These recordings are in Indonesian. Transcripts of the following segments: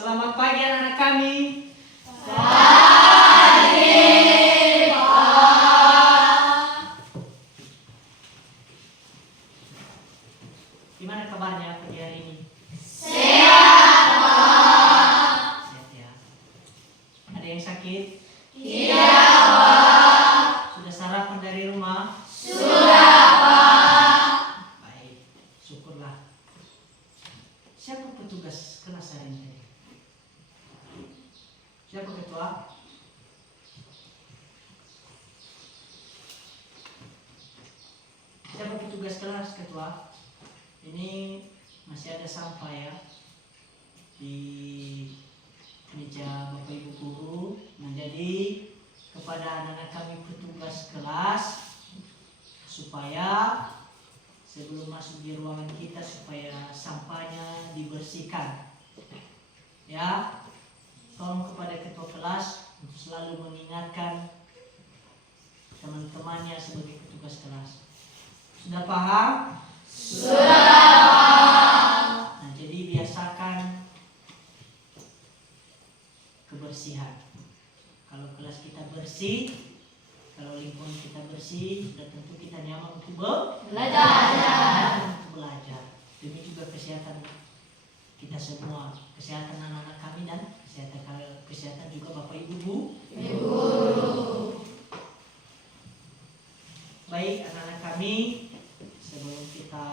Selamat pagi anak-anak kami. Pagi, Pak. Gimana kabarnya pagi hari ini? Sehat, Pak. Sehat ya. Ada yang sakit? Tidak, Pak. Sudah sarapan dari rumah? Sudah, Pak. Baik, syukurlah. Siapa petugas kelas hari ini? Siapa ketua? Siapa petugas kelas ketua? Ini masih ada sampah ya di meja Bapak Ibu guru. Nah, jadi kepada anak-anak kami petugas kelas supaya sebelum masuk di ruangan kita supaya sampahnya dibersihkan. Ya. Tolong kepada ketua kelas untuk selalu mengingatkan teman-temannya sebagai petugas kelas. Sudah paham? Sudah. Nah, jadi biasakan kebersihan. Kalau kelas kita bersih, kalau lingkungan kita bersih, sudah tentu kita nyaman untuk belajar. Demi juga kesehatan kita semua, kesehatan anak-anak kami dan kesehatan juga Bapak Ibu guru. Baik anak-anak kami, sebelum kita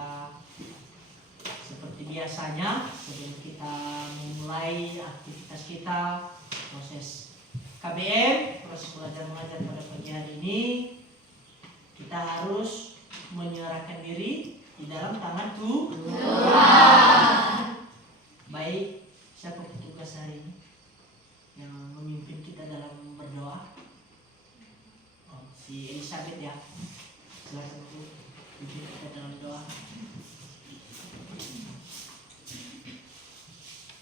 seperti biasanya, sebelum kita memulai aktivitas kita, proses KBM, proses belajar mengajar pada pagi hari ini, kita harus menyerahkan diri di dalam tangan Tuhan. Baik, siapa petugas hari ini yang memimpin kita dalam berdoa? Oh, si Elizabeth ya. Silakan Bu, pimpin kita dalam doa.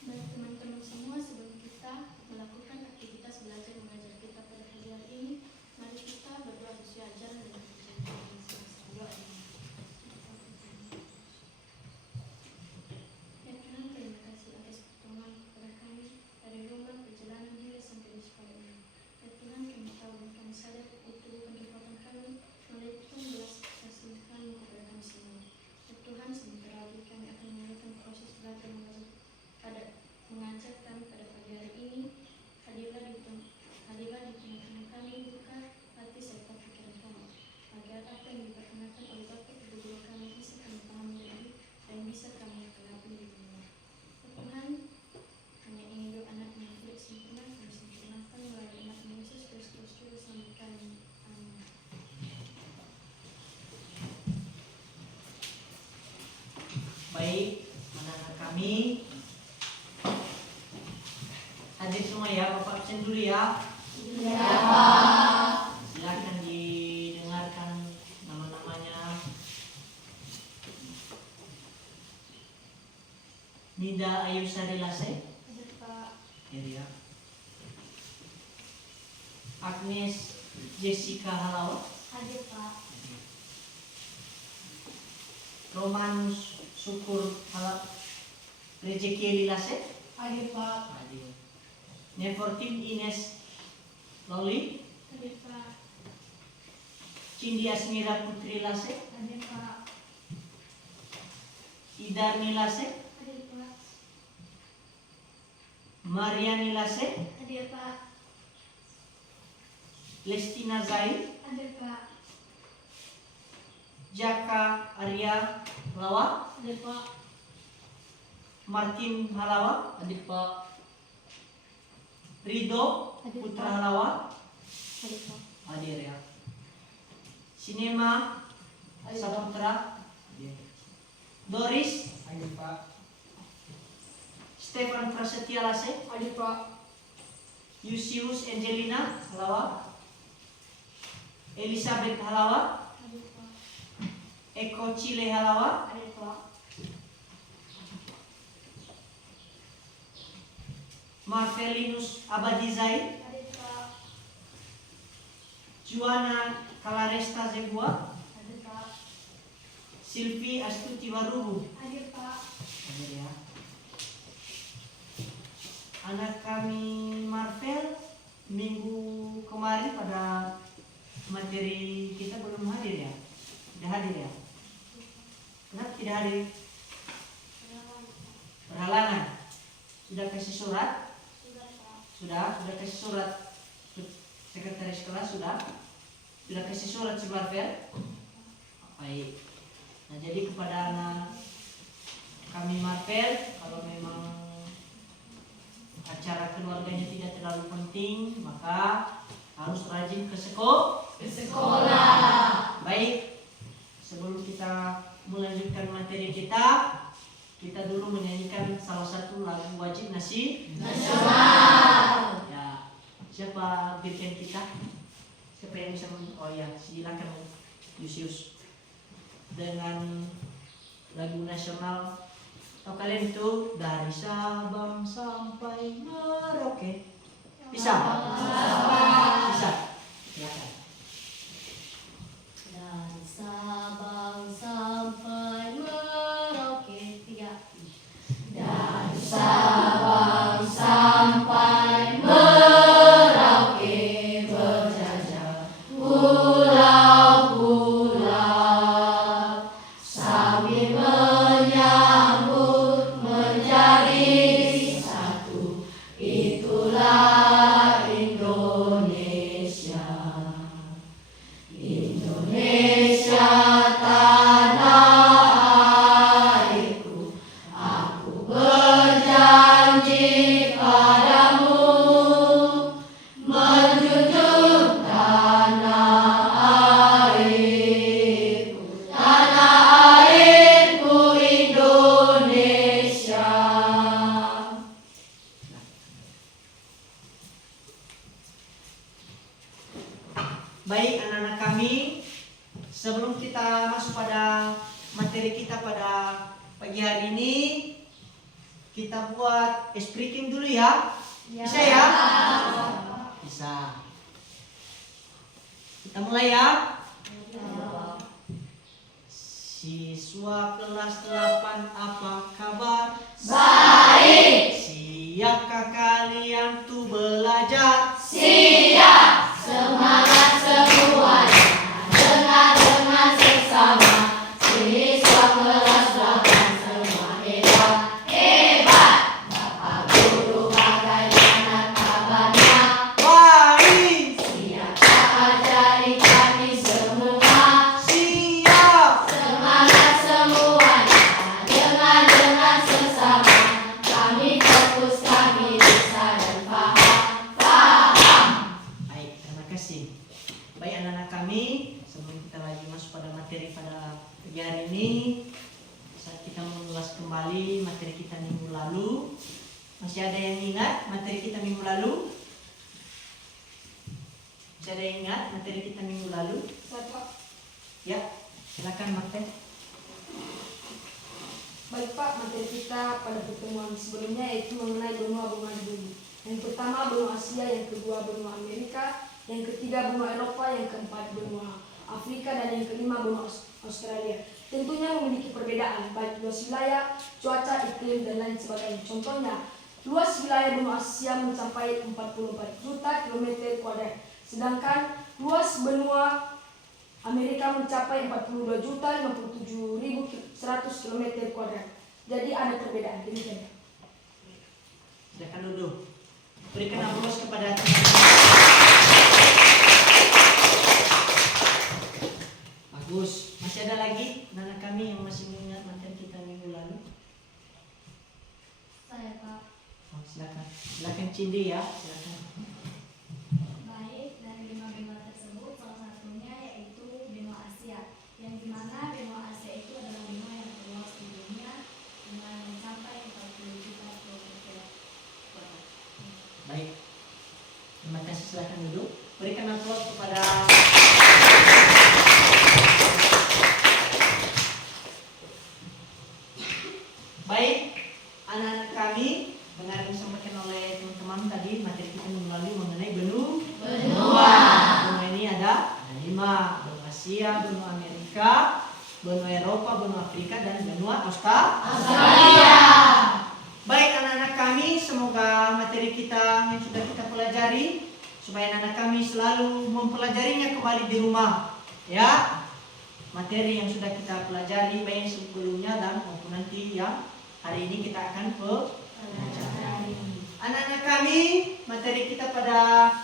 Baik teman-teman semua, sebelum kita melakukan aktivitas belajar mengajar kita pada pagi hari ini, mari kita berdoa sesuai ajaran dan perjanjian semesta. Doa. Ya Tuhan, terima kasih atas pertolongan kepada kami dari rumah perjalanan hingga sampai di sekolah ini. Ya Tuhan, kami tahu dan kami sadar itu bukan kekuatan kami, melainkan belas kasihan kepada kami semua. Ya Tuhan, sebentar lagi kami akan memulai proses belajar mengajar kami pada pagi hari ini. Hadirlah di tengah-tengah kami, buka hati serta pikiran kami, agar apa yang diperkenalkan oleh Bapak Ibu guru kami bisa kami pahami lebih dan bisa kami genapi di dunia. Ya Tuhan, hanya ingin doa anak yang tidak sempurna kami sempurnakan melalui anak Yesus Kristus Juru Selamat kami. Amin. Baik, anak-anak kami, hadir semua ya, Bapak absen dulu ya. Ya, Pak. Silakan didengarkan nama-namanya. Nida Ayu Sarilase. Hadir Pak. Ya. Agnes Jessica Halawa. Hadir Pak. Romanus Syukur Halap Rezeki Lilase. Hadir, Pak. Hadir. Nefortin Ines Loli. Hadir Pak. Cindi Asmira Putri Lase. Hadir Pak. Ida Nilase. Hadir Pak. Maria Nilase. Hadir Pak. Lestina Zain. Hadir Pak. Jaka Arya Lawa. Hadir Pak. Martin Halawa. Hadir, Pak. Rido Hadir, Putra Pak. Halawa. Hadir Pak. Hadir ya. Sinema Hadir, Saputra. Hadir. Doris. Hadir, Pak. Stefan Prasetya Lase. Hadir, Pak. Yusius Angelina Halawa. Elizabeth Halawa. Hadir Pak. Eko Chile Halawa. Hadir Pak. Marvelinus Abadi Zain. Hadir Pak. Juana Kalaresta Zegua. Hadir Pak. Silvi Astuti Warubu. Hadir Pak. Hadir ya. anak kami Marvel minggu kemarin pada materi kita belum hadir ya? Tidak hadir ya? Kenapa tidak hadir? Berhalangan. Sudah kasih surat? Sudah kasih surat. Sekretaris kelas sudah kasih surat si Marvel. Baik. Nah jadi kepada anak kami Marvel, kalau memang acara keluarganya tidak terlalu penting, maka harus rajin ke sekolah. Baik, sebelum kita melanjutkan materi kita dulu menyanyikan salah satu lagu wajib nasional. Ya, siapa birikan kita? Siapa yang bisa? Oh ya, silakan Yusius dengan lagu nasional. Tahu kalian itu dari Sabang sampai Merauke? Bisa? Bisa. Silakan. Dari Sabang sampai Merauke. 3. Dari Sabang sampai Merauke berjajah pulau-pulau sambil menyambut menjadi satu. Itulah Indonesia. Indonesia tanah airku, aku berjanji padamu menjunjung tanah airku Indonesia. Baik anak-anak kami, sebelum kita masuk pada materi kita pada pagi hari ini, kita buat speaking dulu ya. Bisa ya? Bisa. Kita mulai ya. Siswa kelas 8 apa kabar? Baik. Siapkah kalian tuh belajar? Siap. Semangat semuanya, dengar sesama. Siswa kelas 8 semua hebat. Bapak guru bagaimana kabarnya? Baik. Siapkah ajari kami semua? Siap. Semangat semuanya, dengar sesama. Kami fokus, kami bisa dan paham. Baik, terima kasih. Baik anak-anak kami, sebelum kita lagi masuk pada materi pada pagi hari ini, saat kita mengulas kembali materi kita minggu lalu. Masih ada yang ingat materi kita minggu lalu? Masih ada yang ingat materi kita minggu lalu? Ya, silakan Martin. Baik Pak, materi kita pada pertemuan sebelumnya yaitu mengenai benua-benua di bumi. Yang pertama benua Asia, yang kedua benua Amerika, yang ketiga benua Eropa, yang keempat benua Afrika, dan yang kelima benua Australia. Tentunya memiliki perbedaan baik luas wilayah, cuaca, iklim, dan lain sebagainya. Contohnya, luas wilayah benua Asia mencapai 44 juta km², sedangkan luas benua Amerika mencapai 42.057.100 km². Jadi ada perbedaan. Demikian. Silakan duduk. Berikan aplaus kepada bagus. Masih ada lagi anak kami yang masih mengingat materi kita minggu lalu? Saya Pak. Oh, silakan. Silakan Cindy ya. Silakan. Baik, dari 5 benua tersebut salah satunya yaitu benua Asia, yang dimana benua Asia itu adalah benua yang terluas di dunia dengan mencapai 40 juta km². Baik. Terima kasih, silakan duduk. Berikan aplaus kepada baik anak-anak kami. Dengar yang disampaikan oleh teman-teman tadi materi kita minggu lalu mengenai benua. Benua ini ada 5: benua Asia, benua Amerika, benua Eropa, benua Afrika, dan benua Australia. Baik anak-anak kami. kami, semoga materi kita yang sudah kita pelajari, supaya anak-anak kami selalu mempelajarinya kembali di rumah. Ya, materi yang sudah kita pelajari baik sebelumnya dan maupun nanti yang hari ini kita akan pelajari. Anak-anak kami, materi kita pada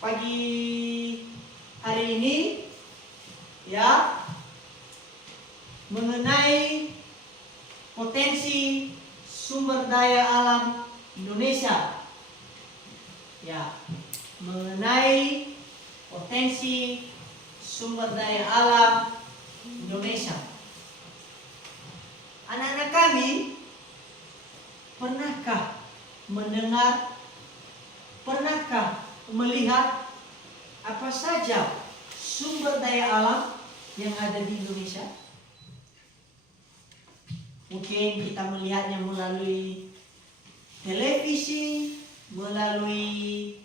pagi hari ini ya mengenai potensi sumber daya alam Indonesia. Ya, mengenai potensi sumber daya alam Indonesia. Anak-anak kami, pernahkah mendengar, pernahkah melihat apa saja sumber daya alam yang ada di Indonesia? Mungkin kita melihatnya melalui televisi, melalui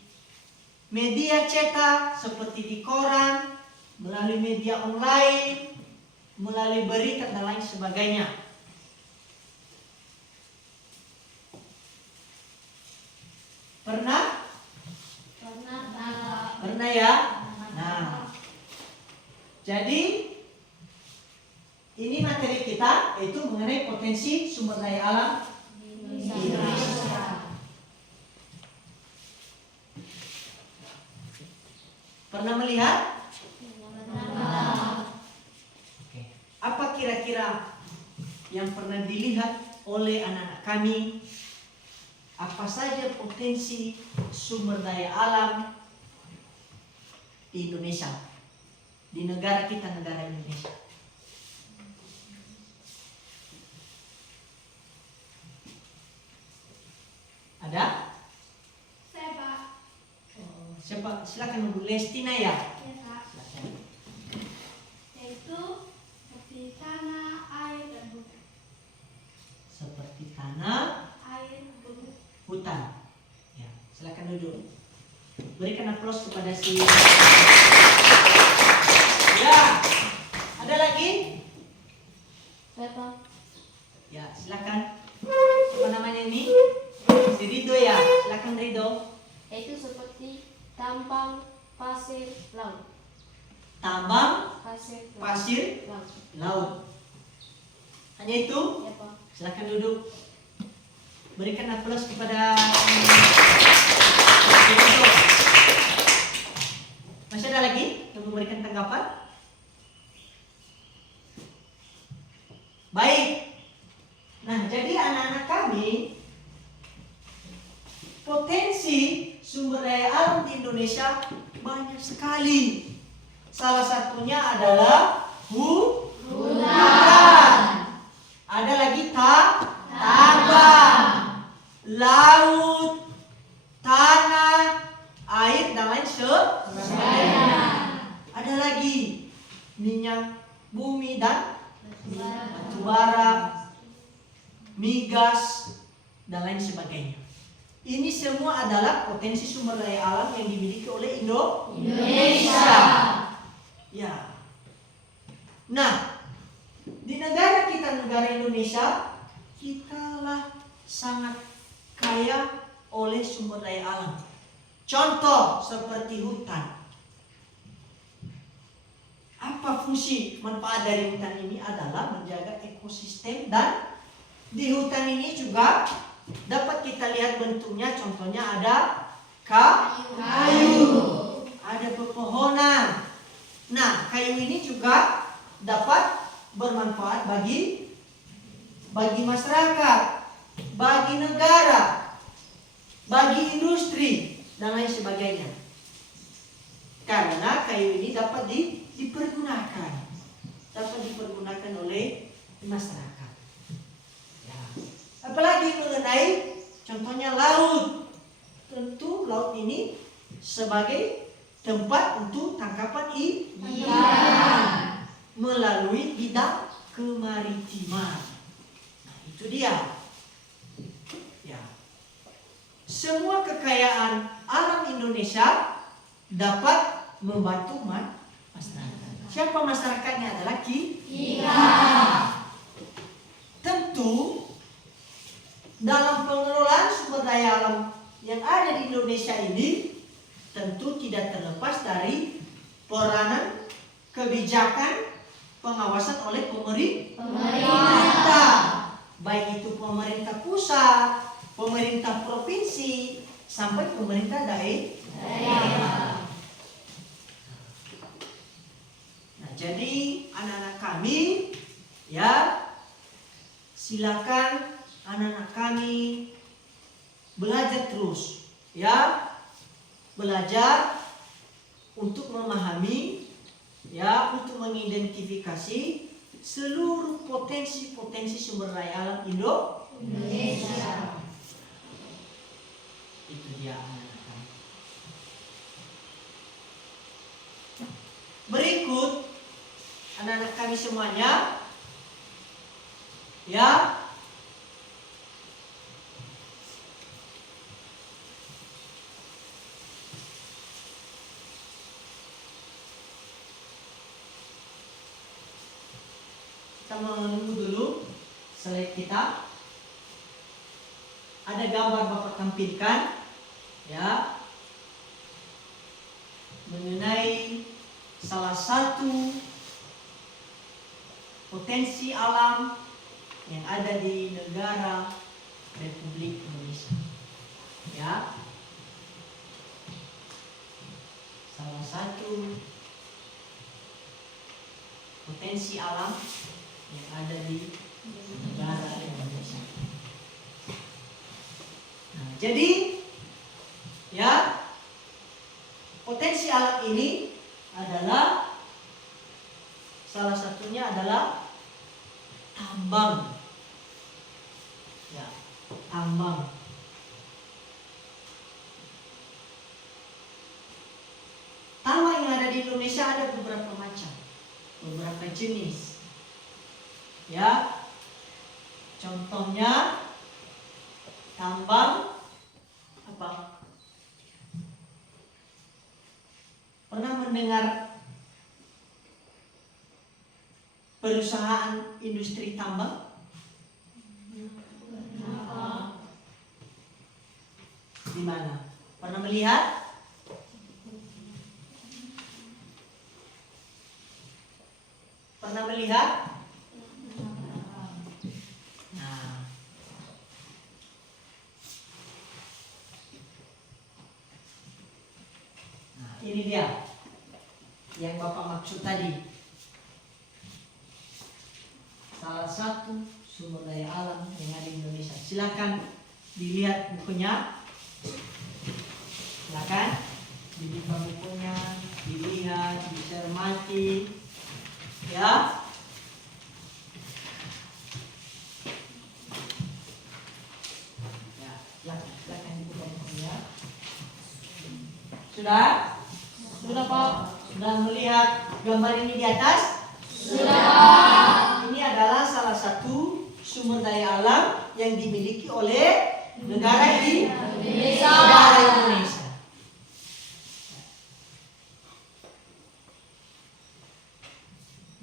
media cetak seperti di koran, melalui media online, melalui berita dan lain sebagainya. Pernah? Pernah ya? Nah, jadi ini materi kita yaitu mengenai potensi sumber daya alam Indonesia. Pernah melihat? Oke. Apa kira-kira yang pernah dilihat oleh anak-anak kami? Apa saja potensi sumber daya alam di Indonesia, di negara kita, negara Indonesia? Ada? Saya Pak. Siapa? Silakan Bu Lestina ya. Ya Pak. Silakan. Yaitu seperti tanah, air, dan hutan. Seperti tanah, Air, bumi. hutan. Ya, silakan duduk. Berikan aplaus kepada si. Ya, ada lagi? Saya Pak. Ya, silakan. Apa namanya ini? Si Rido ya, silakan Rido. Yaitu seperti tambang pasir laut. Tambang, Pasir laut. pasir, Laut. laut. Hanya itu? Ya Pak. Silakan duduk. Berikan aplaus kepada si Rido. Masih ada lagi yang memberikan tanggapan? Baik. Nah, jadi anak-anak kami, potensi sumber daya alam di Indonesia banyak sekali. Salah satunya adalah hutan. Ada lagi tambang, laut, tanah, air dan lain sebagainya. Ada lagi minyak bumi dan batu bara, migas dan lain sebagainya. Ini semua adalah potensi sumber daya alam yang dimiliki oleh Indonesia. Ya. Nah, di negara kita, negara Indonesia, kitalah sangat kaya oleh sumber daya alam. Contoh seperti hutan. Apa fungsi manfaat dari hutan ini? Adalah menjaga ekosistem, dan di hutan ini juga dapat kita lihat bentuknya. Contohnya ada kayu, ada pepohonan. Nah, kayu ini juga dapat bermanfaat bagi masyarakat, bagi negara, bagi industri dan lain sebagainya. Karena kayu ini dapat dipergunakan oleh masyarakat. Ya. Apalagi mengenai contohnya laut. Tentu laut ini sebagai tempat untuk tangkapan ikan melalui bidang kemaritiman. Nah, itu dia. Ya. Semua kekayaan alam Indonesia dapat membantu masyarakat. Siapa masyarakatnya? Adalah kita. Tentu dalam Indonesia ini tentu tidak terlepas dari peranan kebijakan pengawasan oleh pemerintah. Baik itu pemerintah pusat, pemerintah provinsi, sampai pemerintah daerah. Nah, jadi anak-anak kami, ya, silakan anak-anak kami belajar terus, ya, belajar untuk memahami, ya, untuk mengidentifikasi seluruh potensi-potensi sumber daya alam Indonesia. Itu dia anak-anak kami. Berikut anak-anak kami semuanya, ya, kita menunggu dulu slide kita. Ada gambar Bapak tampilkan, ya, mengenai salah satu potensi alam yang ada di negara Republik Indonesia, ya. Salah satu potensi alam yang ada di negara Indonesia. Nah, jadi, ya, potensi alam ini adalah salah satunya adalah tambang. Ya, tambang. Tambang yang ada di Indonesia ada beberapa macam, beberapa jenis. Ya, contohnya tambang apa? Pernah mendengar perusahaan industri tambang? Di mana? Pernah melihat? Pernah melihat? Ini dia yang Bapak maksud tadi. Salah satu sumber daya alam yang ada di Indonesia. Silakan dilihat bukunya. Silakan dibuka bukunya, dilihat, dicermati, ya. Ya, silakan dibuka bukunya. Sudah? Sudah, Pak. Sudah melihat gambar ini di atas? Sudah. Ini adalah salah satu sumber daya alam yang dimiliki oleh negara Indonesia.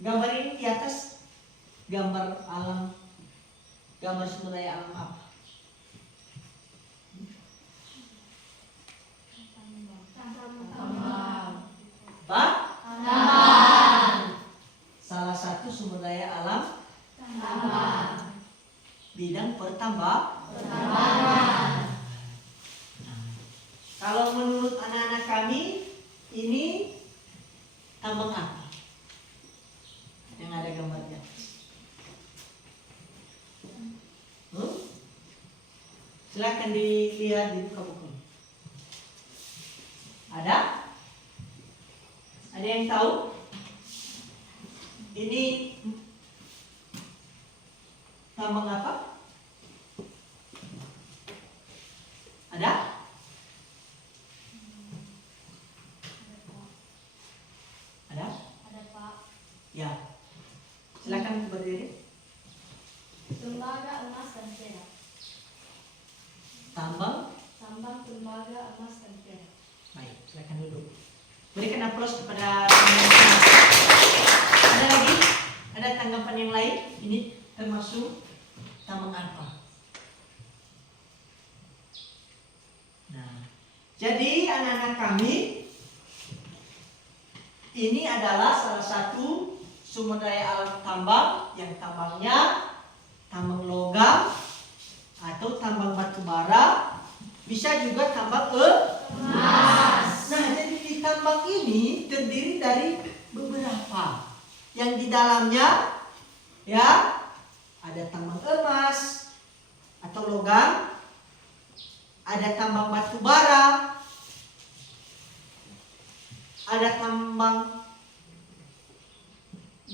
Gambar ini di atas gambar alam, gambar sumber daya alam apa? Pak? Salah satu sumber daya alam bidang pertambangan. Kalau menurut anak-anak kami, ini tambang apa? Yang ada gambarnya. Silakan dilihat di buku buku. Ada? Ada yang tahu? Ini tambang apa? Ada? Ada? Ada, Pak. Ya. Silakan berdiri. Tembaga emas dan perak. Tambang. Tambang tembaga emas dan perak. Baik, silakan duduk. Berikan aplaus kepada teman-teman. Ada lagi? Ada tanggapan yang lain? Ini termasuk tambang apa? Nah, Jadi anak-anak kami, ini adalah salah satu sumber daya alam tambang yang tambangnya tambang logam atau tambang batu bara, bisa juga tambang emas. Nah, jadi di tambang ini terdiri dari beberapa yang di dalamnya ya ada tambang emas atau logam, ada tambang batu bara, ada tambang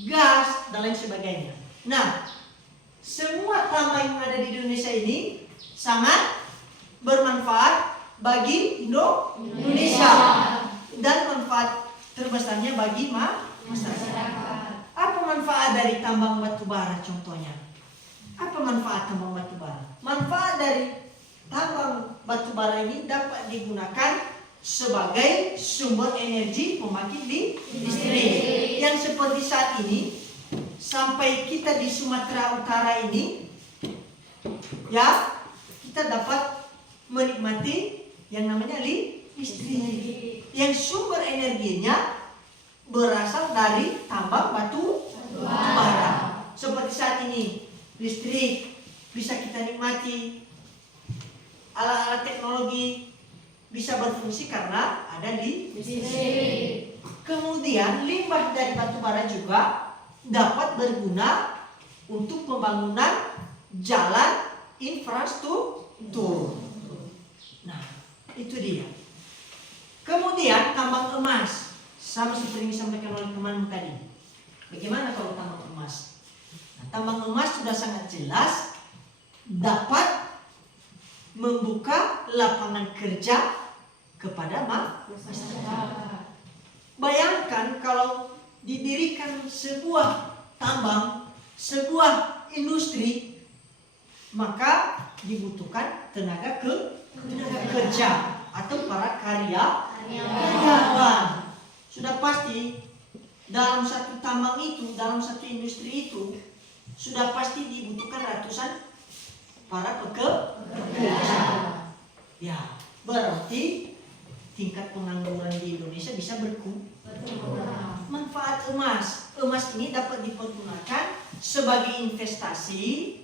gas dan lain sebagainya. Nah, semua tambang yang ada di Indonesia ini sangat bermanfaat bagi Indonesia dan manfaat terbesarnya bagi masyarakat. Apa manfaat dari tambang batu bara contohnya? Apa manfaat tambang batu bara? Manfaat dari tambang batu bara ini dapat digunakan sebagai sumber energi pembangkit listrik. Yang seperti saat ini, sampai kita di Sumatera Utara ini, ya, kita dapat menikmati yang namanya listrik. Yang sumber energinya berasal dari tambang batu bara. Seperti saat ini, listrik bisa kita nikmati, alat-alat teknologi bisa berfungsi karena ada di listrik. Kemudian limbah dari batu bara juga dapat berguna untuk pembangunan jalan infrastruktur. Nah, itu dia. Kemudian tambang emas, sama seperti yang disampaikan oleh teman tadi. Bagaimana kalau tambang emas? Nah, tambang emas sudah sangat jelas dapat membuka lapangan kerja kepada masyarakat. Bayangkan kalau didirikan sebuah tambang, sebuah industri, maka dibutuhkan tenaga kerja atau para karyawan. Sudah pasti dalam satu tambang itu, dalam satu industri itu, sudah pasti dibutuhkan ratusan para pekerja. Ya, berarti tingkat pengangguran di Indonesia bisa berkurang. Manfaat emas. Emas ini dapat dipergunakan sebagai investasi,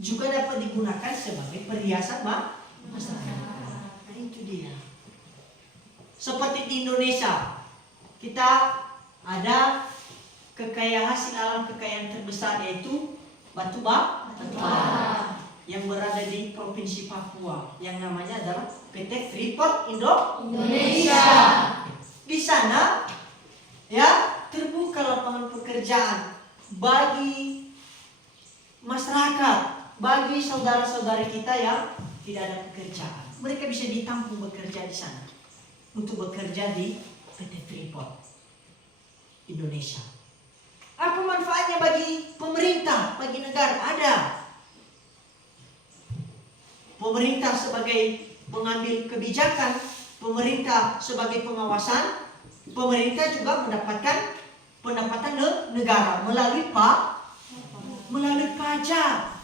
juga dapat digunakan sebagai perhiasan masyarakat. Nah, itu dia. Seperti di Indonesia, kita ada hasil alam kekayaan terbesar yaitu batu bara yang berada di Provinsi Papua, yang namanya adalah PT Freeport Indonesia. Di sana ya terbuka lapangan pekerjaan bagi masyarakat, bagi saudara-saudara kita yang tidak ada pekerjaan. Mereka bisa ditampung bekerja di sana untuk bekerja di PT Freeport Indonesia. Apa manfaatnya bagi pemerintah, bagi negara? Ada. Pemerintah sebagai pengambil kebijakan, pemerintah sebagai pengawasan, pemerintah juga mendapatkan pendapatan negara melalui pajak.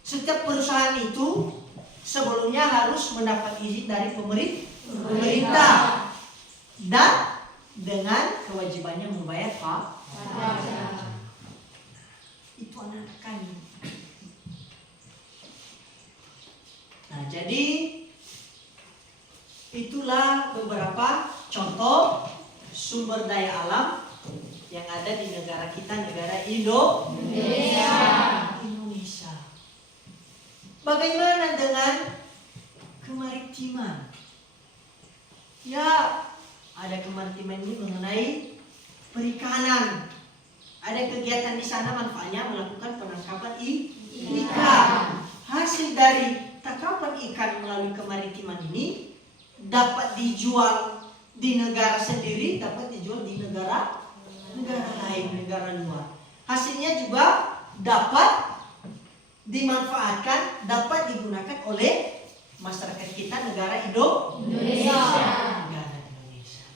Setiap perusahaan itu sebelumnya harus mendapat izin dari pemerintah dan dengan kewajibannya membayar pajak. Itu anak-anak kami. Nah, jadi itulah beberapa contoh sumber daya alam yang ada di negara kita, negara Indonesia. Bagaimana dengan kemaritiman? Ya, ada kemaritiman ini mengenai perikanan. Ada kegiatan di sana manfaatnya melakukan penangkapan ikan. Hasil dari tangkapan ikan melalui kemaritiman ini dapat dijual di negara sendiri, dapat dijual di negara lain, negara luar. Hasilnya juga dapat dimanfaatkan, dapat digunakan oleh masyarakat kita, negara Indonesia. Negara Indonesia.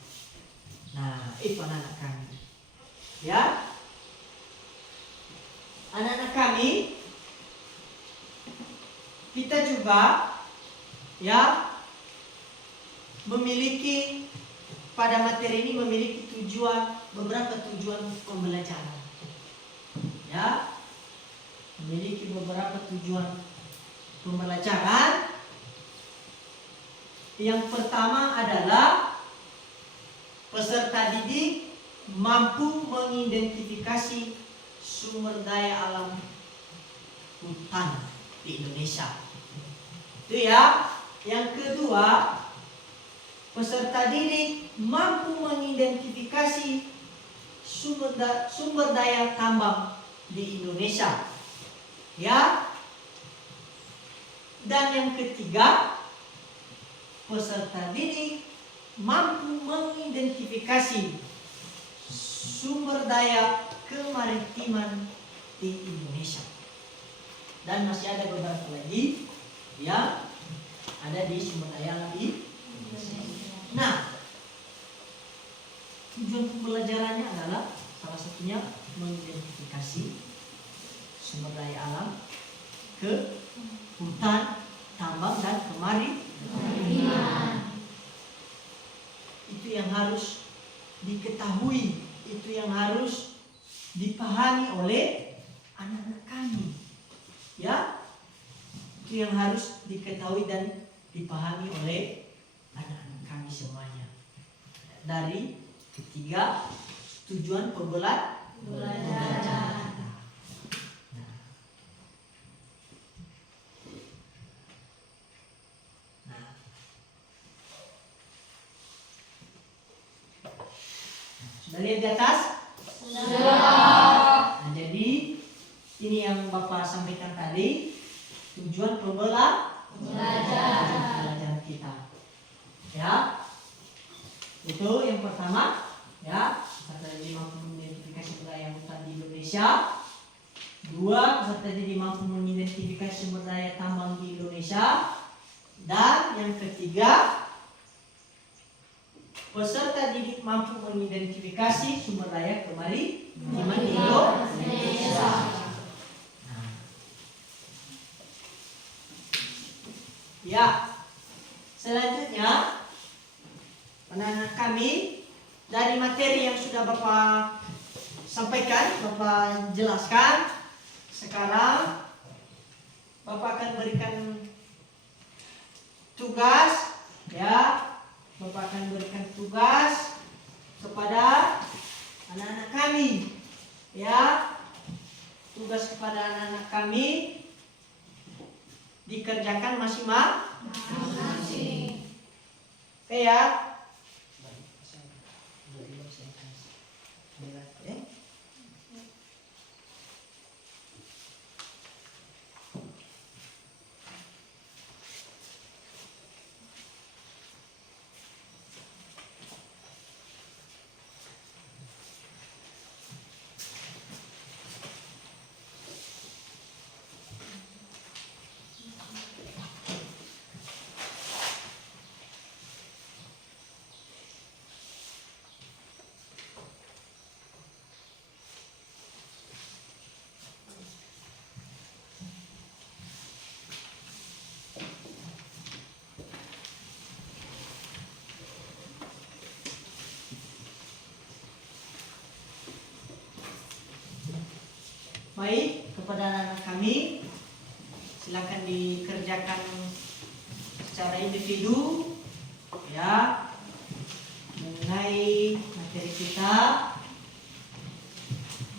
Nah, itu anak-anak kami. Ya, anak-anak kami, kita juga ya memiliki pada materi ini memiliki beberapa tujuan pembelajaran. Ya, memiliki beberapa tujuan pembelajaran. Yang pertama adalah peserta didik mampu mengidentifikasi sumber daya alam hutan di Indonesia. Itu ya. Yang kedua, peserta didik mampu mengidentifikasi sumber daya tambang di Indonesia. Ya. Dan yang ketiga, peserta didik mampu mengidentifikasi sumber daya kemaritiman di Indonesia. Dan masih ada beberapa lagi yang ada di sumber daya alam Indonesia. Nah, tujuan pembelajarannya adalah salah satunya mengidentifikasi sumber daya alam ke hutan, tambang, dan kemaritiman. Itu yang harus diketahui, itu yang harus dipahami oleh anak-anak kami. Ya, itu yang harus diketahui dan dipahami oleh anak-anak kami semuanya. Dari ketiga tujuan pembelajaran. Sudah lihat di atas? Sudah. Nah, jadi ini yang Bapak sampaikan tadi, tujuan pembelajaran kita. Ya. Itu yang pertama, ya. Peserta didik mampu mengidentifikasi sumber daya hutan di Indonesia. Dua, peserta didik mampu mengidentifikasi sumber daya tambang di Indonesia. Dan yang ketiga, peserta didik mampu mengidentifikasi sumber daya kemaritiman di Indonesia. Nah. Ya, selanjutnya anak-anak kami dari materi yang sudah Bapak sampaikan, Bapak jelaskan, sekarang Bapak akan berikan tugas, ya. Bapak akan berikan tugas kepada anak-anak kami, ya. Tugas kepada anak-anak kami dikerjakan masing-masing. Oke ya. Baik, kepada anak-anak kami, silakan dikerjakan secara individu, ya, mengenai materi kita,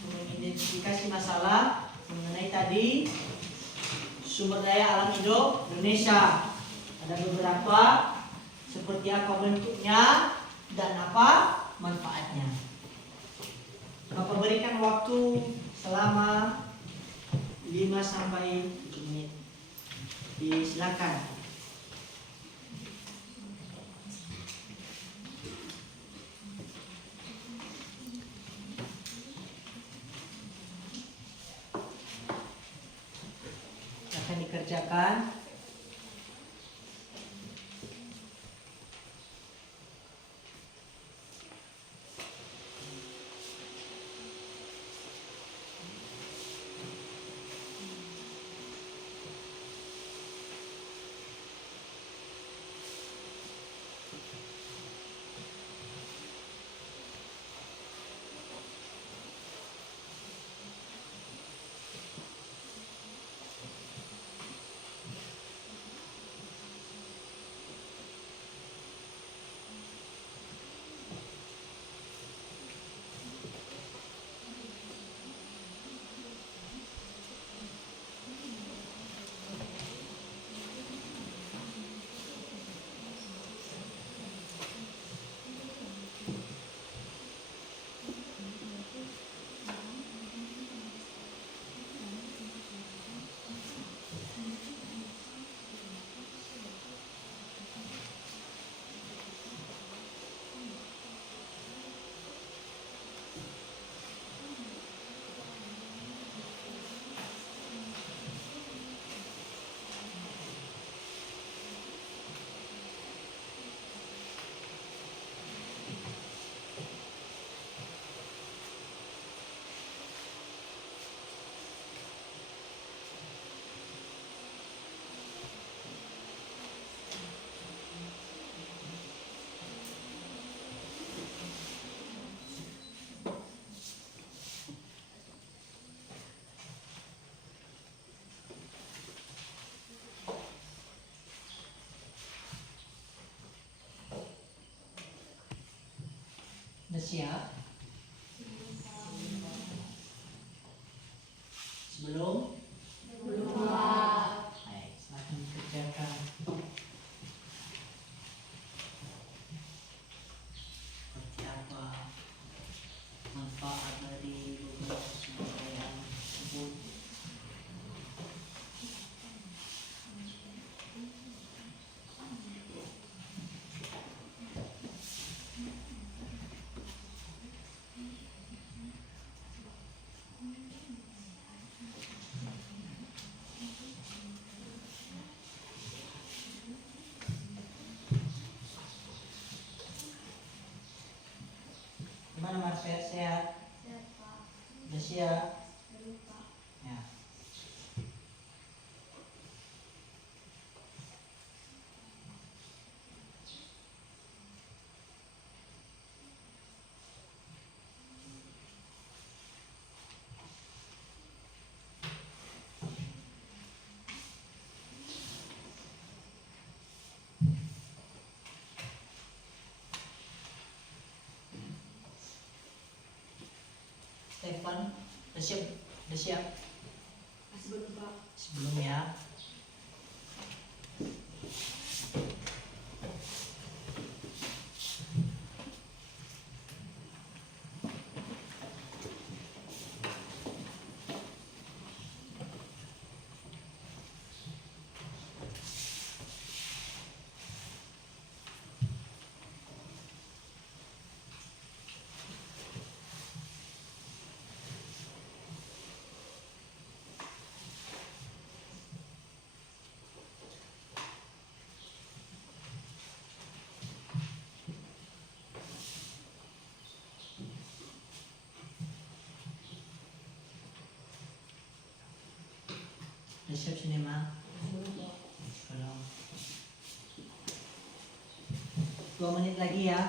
mengidentifikasi masalah mengenai tadi sumber daya alam Indonesia. Ada beberapa, seperti apa bentuknya dan apa manfaatnya. Bapak berikan waktu selama 5 sampai 7 menit. Silakan. Akan dikerjakan. siap? Sebelum? Baik, silakan dikerjakan. Seperti apa manfaat dari beberapa sumber daya alam tersebut? Gimana Mas, sehat? Sehat, Pak. Udah siap? Belum, Pak. Ya. Stefan, udah siap? Udah siap? Masih belum Pak. Sebelum ya. Udah siap sinema? Kalau 2 menit lagi ya.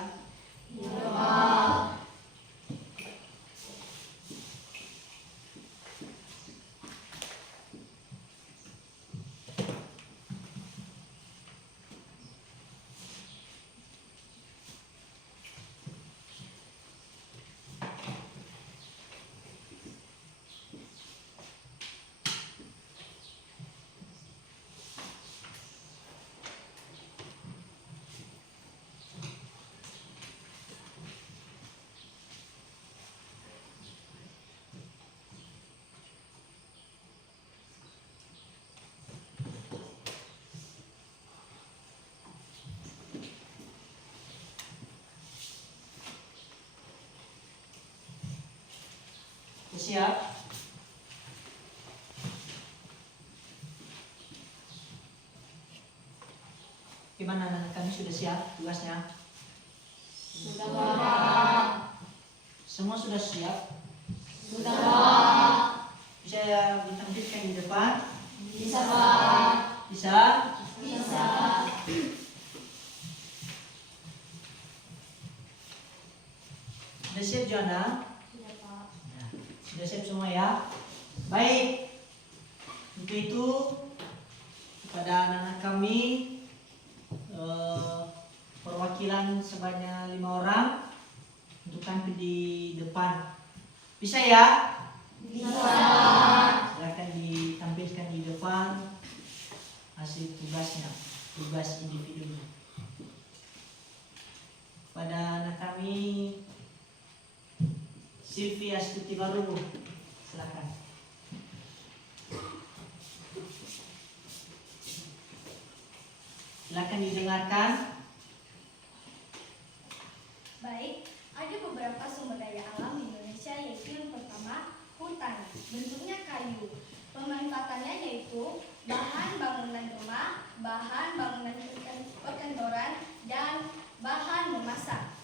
Udah siap? Gimana anak kami sudah siap tugasnya? Sudah, Pak. Semua sudah siap? Sudah, Pak. Bisa ditampilkan di depan? Bisa, Pak. Bisa? Bisa. Sudah siap Joanna? Sudah, Pak. Nah, sudah siap semua ya? Baik. Untuk itu kepada anak-anak kami perwakilan sebanyak 5 orang untuk tampil di depan. Bisa ya? Bisa. Silakan ditampilkan di depan hasil tugasnya, tugas individunya. Pada anak kami Sylvia Stuti Baru, silakan. Silakan didengarkan. Baik, ada beberapa sumber daya alam di Indonesia, yaitu yang pertama, hutan. Bentuknya kayu. Pemanfaatannya yaitu bahan bangunan rumah, bahan bangunan perkantoran, dan bahan memasak.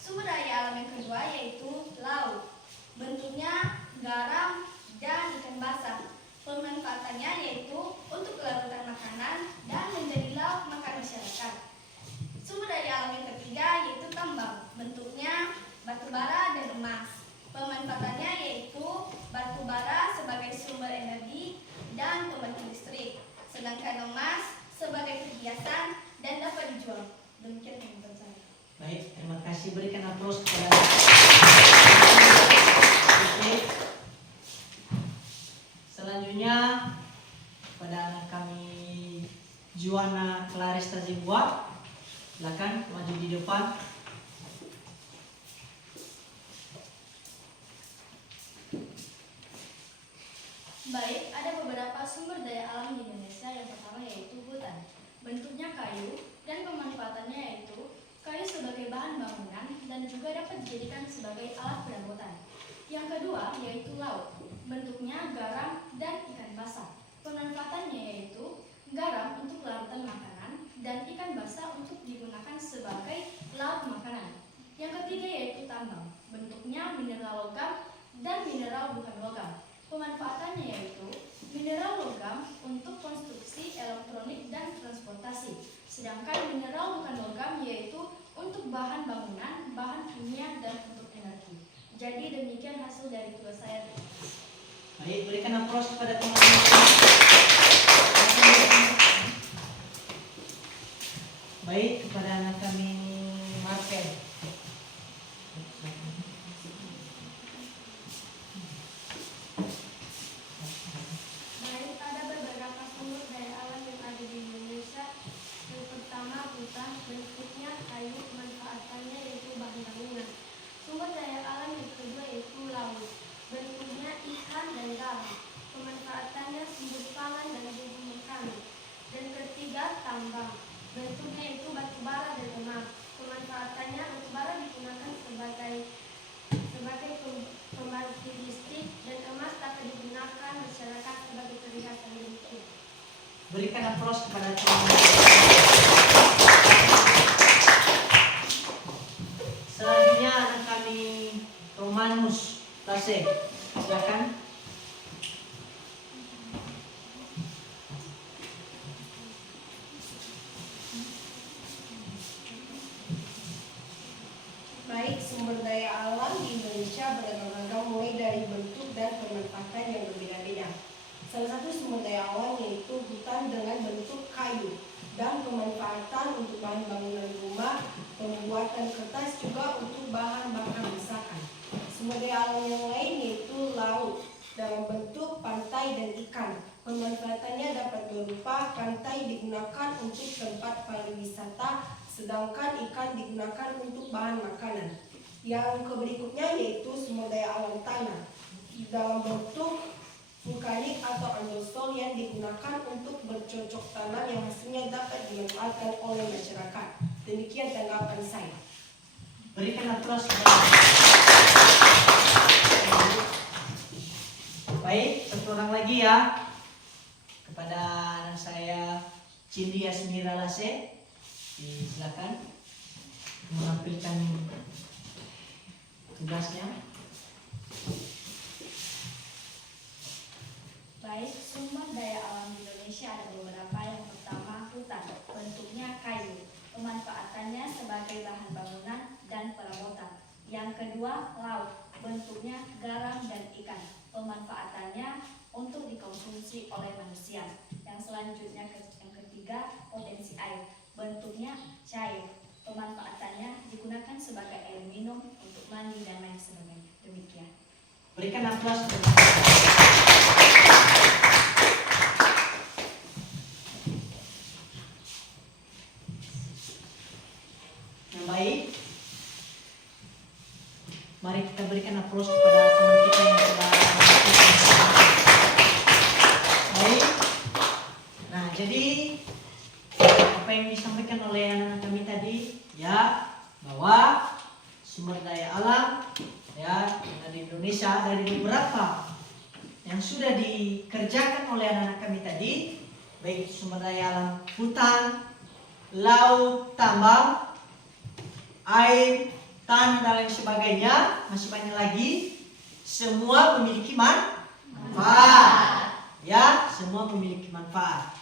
Sumber daya alam yang kedua yaitu laut. Bentuknya garam dan ikan basah. Pemanfaatannya yaitu untuk kelautan makanan dan menjadi lauk makan masyarakat. Sumber daya alam yang ketiga yaitu tambang. Bentuknya batu bara dan emas. Pemanfaatannya yaitu batu bara sebagai sumber energi dan pembangkit listrik, sedangkan emas sebagai perhiasan dan dapat dijual. Demikian teman-teman saya. Baik, terima kasih. Berikan aplaus kepada selanjutnya pada anak kami Juana Clarista Zibua, silakan maju di depan. Baik, ada beberapa sumber daya alam di Indonesia. Yang pertama yaitu hutan. Bentuknya kayu dan pemanfaatannya yaitu kayu sebagai bahan bangunan dan juga dapat dijadikan sebagai alat perabotan. Yang kedua yaitu laut. Bentuknya garam dan ikan basah. Pemanfaatannya yaitu garam untuk larutan makanan dan ikan basah untuk digunakan sebagai lauk makanan. Yang ketiga yaitu tambang. Bentuknya mineral logam dan mineral bukan logam. Pemanfaatannya yaitu mineral logam untuk konstruksi elektronik dan transportasi, sedangkan mineral bukan logam yaitu untuk bahan bangunan, bahan kimia, dan untuk energi. Jadi demikian hasil dari tugas saya. Baik, berikan aplaus kepada teman-teman. Baik, kepada anak kami Marvel. Baik, ada beberapa sumber daya alam yang ada di Indonesia. Yang pertama hutan, bentuknya kayu, manfaatannya yaitu bahan bangunan. Sumber daya alam yang kedua yaitu laut, bentuknya ikan dan garam. Pemanfaatannya sumber pangan dan bumbu makanan. Dan ketiga tambang, bentuknya itu batu bara dan emas. Pemanfaatannya batu bara digunakan sebagai pembangkit listrik dan emas dapat digunakan masyarakat sebagai perhiasan bentuk. Berikan aplaus kepada teman-teman. Selanjutnya anak kami Romanus Lase, silakan. Baik, sumber daya alam di Indonesia beragam-ragam mulai dari bentuk dan pemanfaatan yang berbeda-beda. Salah satu sumber daya alam yaitu hutan dengan bentuk kayu dan pemanfaatan untuk bahan bangunan rumah, pembuatan kertas juga untuk bahan bakar masakan. Sumber daya alam yang lain yaitu laut dalam bentuk pantai dan ikan. Pemanfaatannya dapat berupa pantai digunakan untuk tempat pariwisata, sedangkan ikan digunakan untuk bahan makanan. Yang berikutnya yaitu sumber daya alam tanah dalam bentuk vulkanik atau andosol yang digunakan untuk bercocok tanam yang hasilnya dapat dimanfaatkan oleh masyarakat. Demikian tanggapan saya. Berikan aplaus kepada. Baik, satu orang lagi ya. Kepada anak saya Cindy Asmira Lase, silakan menampilkan tugasnya. Baik, sumber daya alam di Indonesia ada beberapa. Yang pertama hutan, bentuknya kayu. Pemanfaatannya sebagai bahan bangunan dan perabotan. Yang kedua laut, bentuknya garam dan ikan. Pemanfaatannya untuk dikonsumsi oleh manusia. Yang selanjutnya yang ketiga potensi air, bentuknya cair. Pemanfaatannya digunakan sebagai air minum, untuk mandi dan lain sebagainya. Demikian. Berikan aplaus. Yang baik. Mari kita berikan aplaus kepada teman kita yang sudah melakukan. Baik. Nah, jadi apa yang disampaikan oleh anak-anak kami tadi ya, bahwa sumber daya alam ya yang ada di Indonesia dari beberapa yang sudah dikerjakan oleh anak-anak kami tadi, baik sumber daya alam hutan, laut, tambang, air, tanah dan lain sebagainya, masih banyak lagi. Semua memiliki manfaat. Ya, semua memiliki manfaat.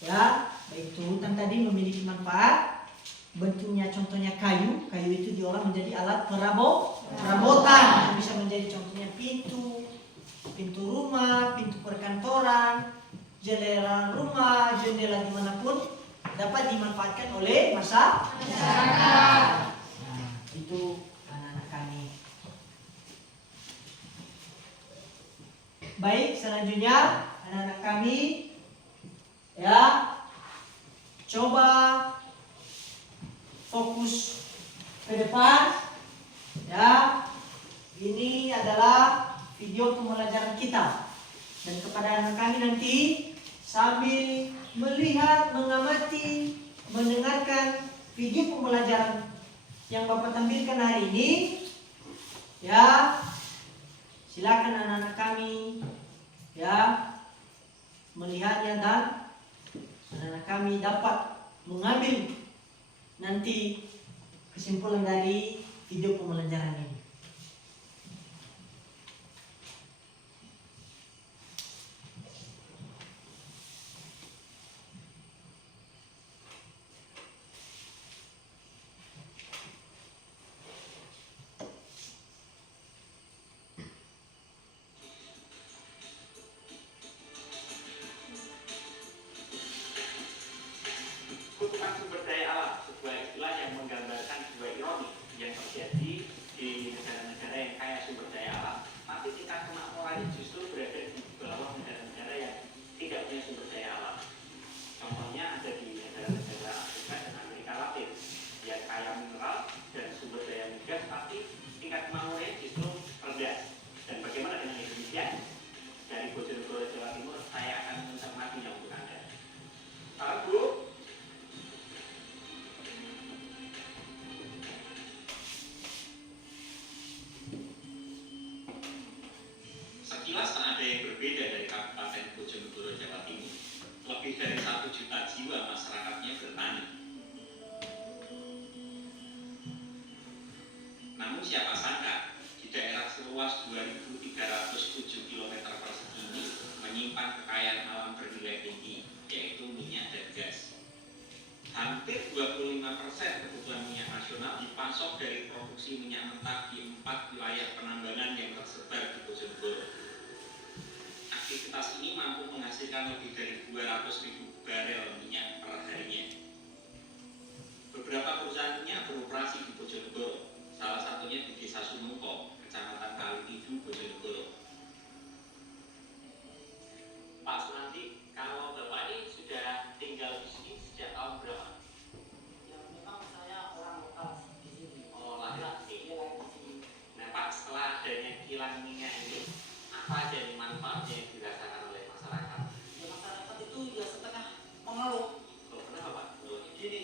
Ya, baik itu hutan tadi memiliki manfaat. Bentuknya contohnya kayu. Kayu itu diolah menjadi alat perabotan yang bisa menjadi contohnya pintu rumah, pintu perkantoran, jendela rumah, jendela dimanapun dapat dimanfaatkan oleh masyarakat. Nah, itu anak-anak kami. Baik, selanjutnya anak-anak kami ya coba fokus ke depan ya. Ini adalah video pembelajaran kita, dan kepada anak kami nanti sambil melihat, mengamati, mendengarkan video pembelajaran yang Bapak tampilkan hari ini ya, silakan anak-anak kami ya melihatnya, dan anak-anak kami dapat mengambil nanti kesimpulan dari video pembelajaran ini. Kutukan sumber daya alam, sebuah istilah yang menggambarkan sebuah ironi yang terjadi di negara-negara yang kaya sumber daya alam, tapi tingkat kemakmurannya justru berada di bawah negara-negara yang tidak punya sumber daya alam. Contohnya ada di negara-negara Afrika dan Amerika Latin yang kaya mineral dan sumber daya migas, tapi tingkat kemakmurannya justru rendah. Dan bagaimana dengan Indonesia? Dari Bojonegoro, Jawa Timur, saya akan mencermatinya untuk Anda. Pak Bu, sekilas tak ada yang berbeda dari Kabupaten Bojonegoro, Jawa Timur. Lebih dari 1 juta jiwa masyarakatnya bertani. Namun siapa sangka di daerah seluas 2.307 km persegi ini menyimpan kekayaan alam bernilai tinggi, yaitu minyak dan gas. Hampir 25% kebutuhan minyak nasional dipasok dari produksi minyak mentah di 4 wilayah penambangan yang tersebar di Bojonegoro. Aktivitas ini mampu menghasilkan lebih dari 200.000 barel minyak per harinya. Beberapa perusahaan minyak beroperasi di Bojonegoro, salah satunya di Desa Sumungko, Kecamatan Kalitidu, Bojonegoro. Pak Sunandi, kalau Bapak ini sudah tinggal di sini sejak tahun berapa? Ya memang saya orang lokal di sini. Oh, lahir di sini. Dia lahir di sini. Nah Pak, setelah adanya kilang minyak ini, apa aja nih manfaatnya yang dirasakan oleh masyarakat? Ya masyarakat itu ya setengah mengeluh. Oh, kenapa Pak? Menurutnya? Gini,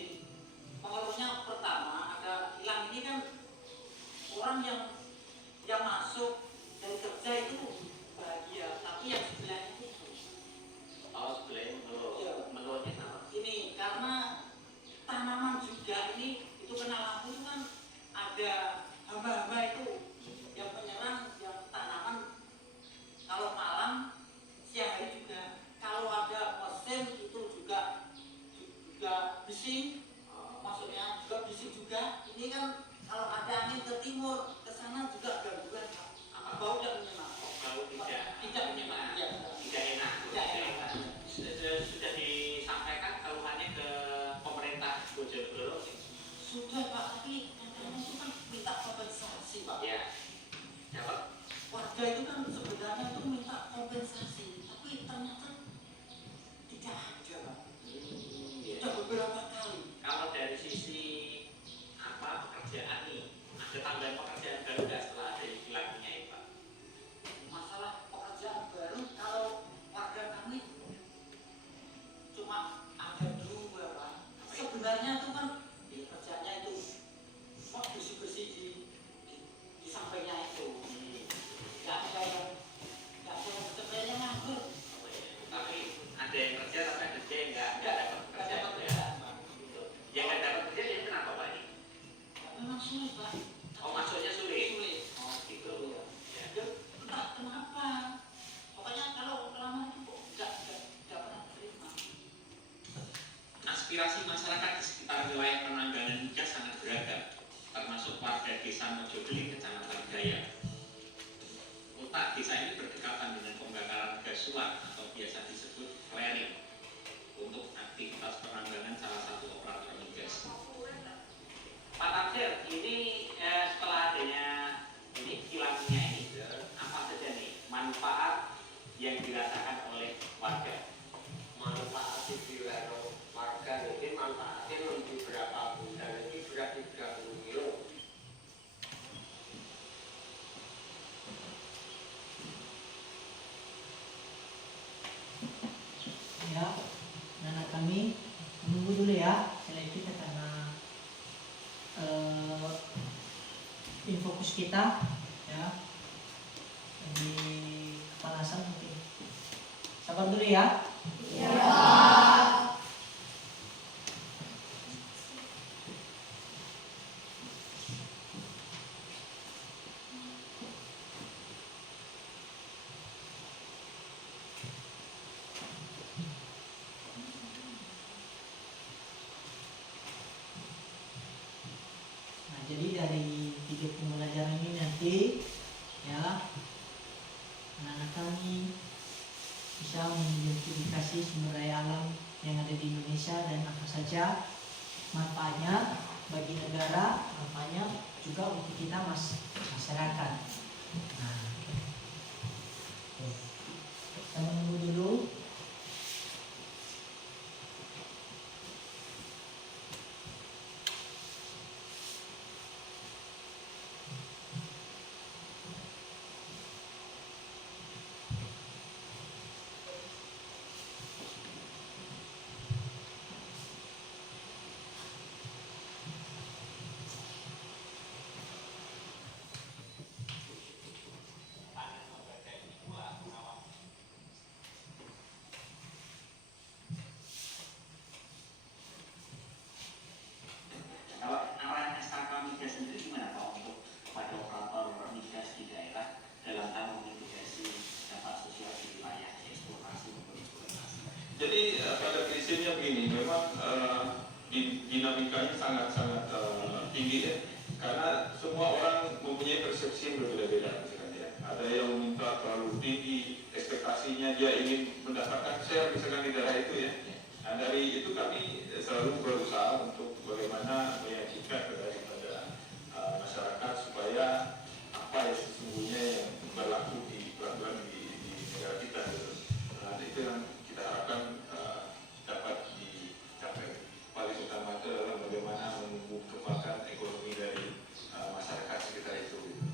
pengeluhnya pertama ada kilang ini kan orang yang masuk dan kerja itu bahagia, tapi yang sebelahnya itu Oh, sebelahnya mengeluh. Iya. Mengeluhnya kenapa? ini karena tanaman juga ini itu kena lampu itu kan ada hamba-hamba itu yang menyerang yang tanaman. Kalau malam siang hari juga, kalau ada mesin itu juga bising. Maksudnya juga bising juga. Ini kan kalau ada angin ke timur ke sana juga gangguan, bau dan menyenang. Bau tidak menyenang. Ya. tidak enak. Tidak enak. Sudah disampaikan keluhannya ke pemerintah Bojonegoro? Sudah Pak, tapi katanya itu kan minta kompensasi Pak. Ya. Dapat? Warga itu kan sebenarnya itu minta kompensasi, tapi ternyata tidak ada Pak. Ya. Sudah beberapa kali. Kalau dari sisi apa pekerjaan nih, ada tambahan pekerjaan baru nggak setelah ada kilang minyak ini Pak? Masalah pekerjaan baru kalau warga kami cuma ada 2 Pak. Sebenarnya itu kan kerjanya itu mau bersih-bersih di sampingnya itu. Nggak ada yang kerjanya nganggur. Tapi ada yang kerja tapi ada juga yang nggak dapat Nggak kerja. dapat Ya. kerjaan Pak. Gitu. Yang nggak dapat kerja jadi kenapa Pak ini? Ya, memang sulit Pak. Oh maksudnya sulit. Sulit. Oh gitu. Ya. Ya, entah kenapa. Pokoknya kalau lama itu kok nggak pernah terima. Aspirasi masyarakat di sekitar wilayah penanggalan migas sangat beragam, termasuk warga desa Mojogeli, Kecamatan Gaya. Letak desa ini berdekatan dengan pembakaran gas suar atau biasa disebut flaring untuk aktivitas penanggalan salah satu operator migas. Pak Tafsir, ini setelah adanya ini kilang minyak ini, apa saja nih manfaat yang dirasakan oleh ya. Anak kami menunggu dulu ya. Selain kita karena fokus kita ya di kepanasan mungkin. Sabar dulu ya. Nah, jadi dari 3 pembelajaran ini nanti ya anak-anak kami bisa mengidentifikasi sumber daya alam yang ada di Indonesia dan apa saja manfaatnya bagi negara, manfaatnya juga untuk kita masyarakat. Nah, kita menunggu dulu. Kalau arahan SKK migas sendiri gimana Pak untuk pada operator migas di daerah dalam hal memitigasi dampak sosial di wilayah eksplorasi maupun eksploitasi? Jadi pada prinsipnya begini, memang dinamikanya sangat-sangat tinggi ya, karena semua orang mempunyai persepsi yang berbeda-beda misalkan ya. Ada yang minta terlalu tinggi, ekspektasinya dia ingin mendapatkan share misalkan di daerah itu ya. Nah dari itu kami selalu berusaha untuk bagaimana meyakinkan kepada masyarakat supaya apa yang sesungguhnya yang berlaku di negara kita gitu. Nah itu yang kita harapkan dapat dicapai. Paling utama itu adalah bagaimana menumbuh kembangkan ekonomi dari masyarakat sekitar itu gitu.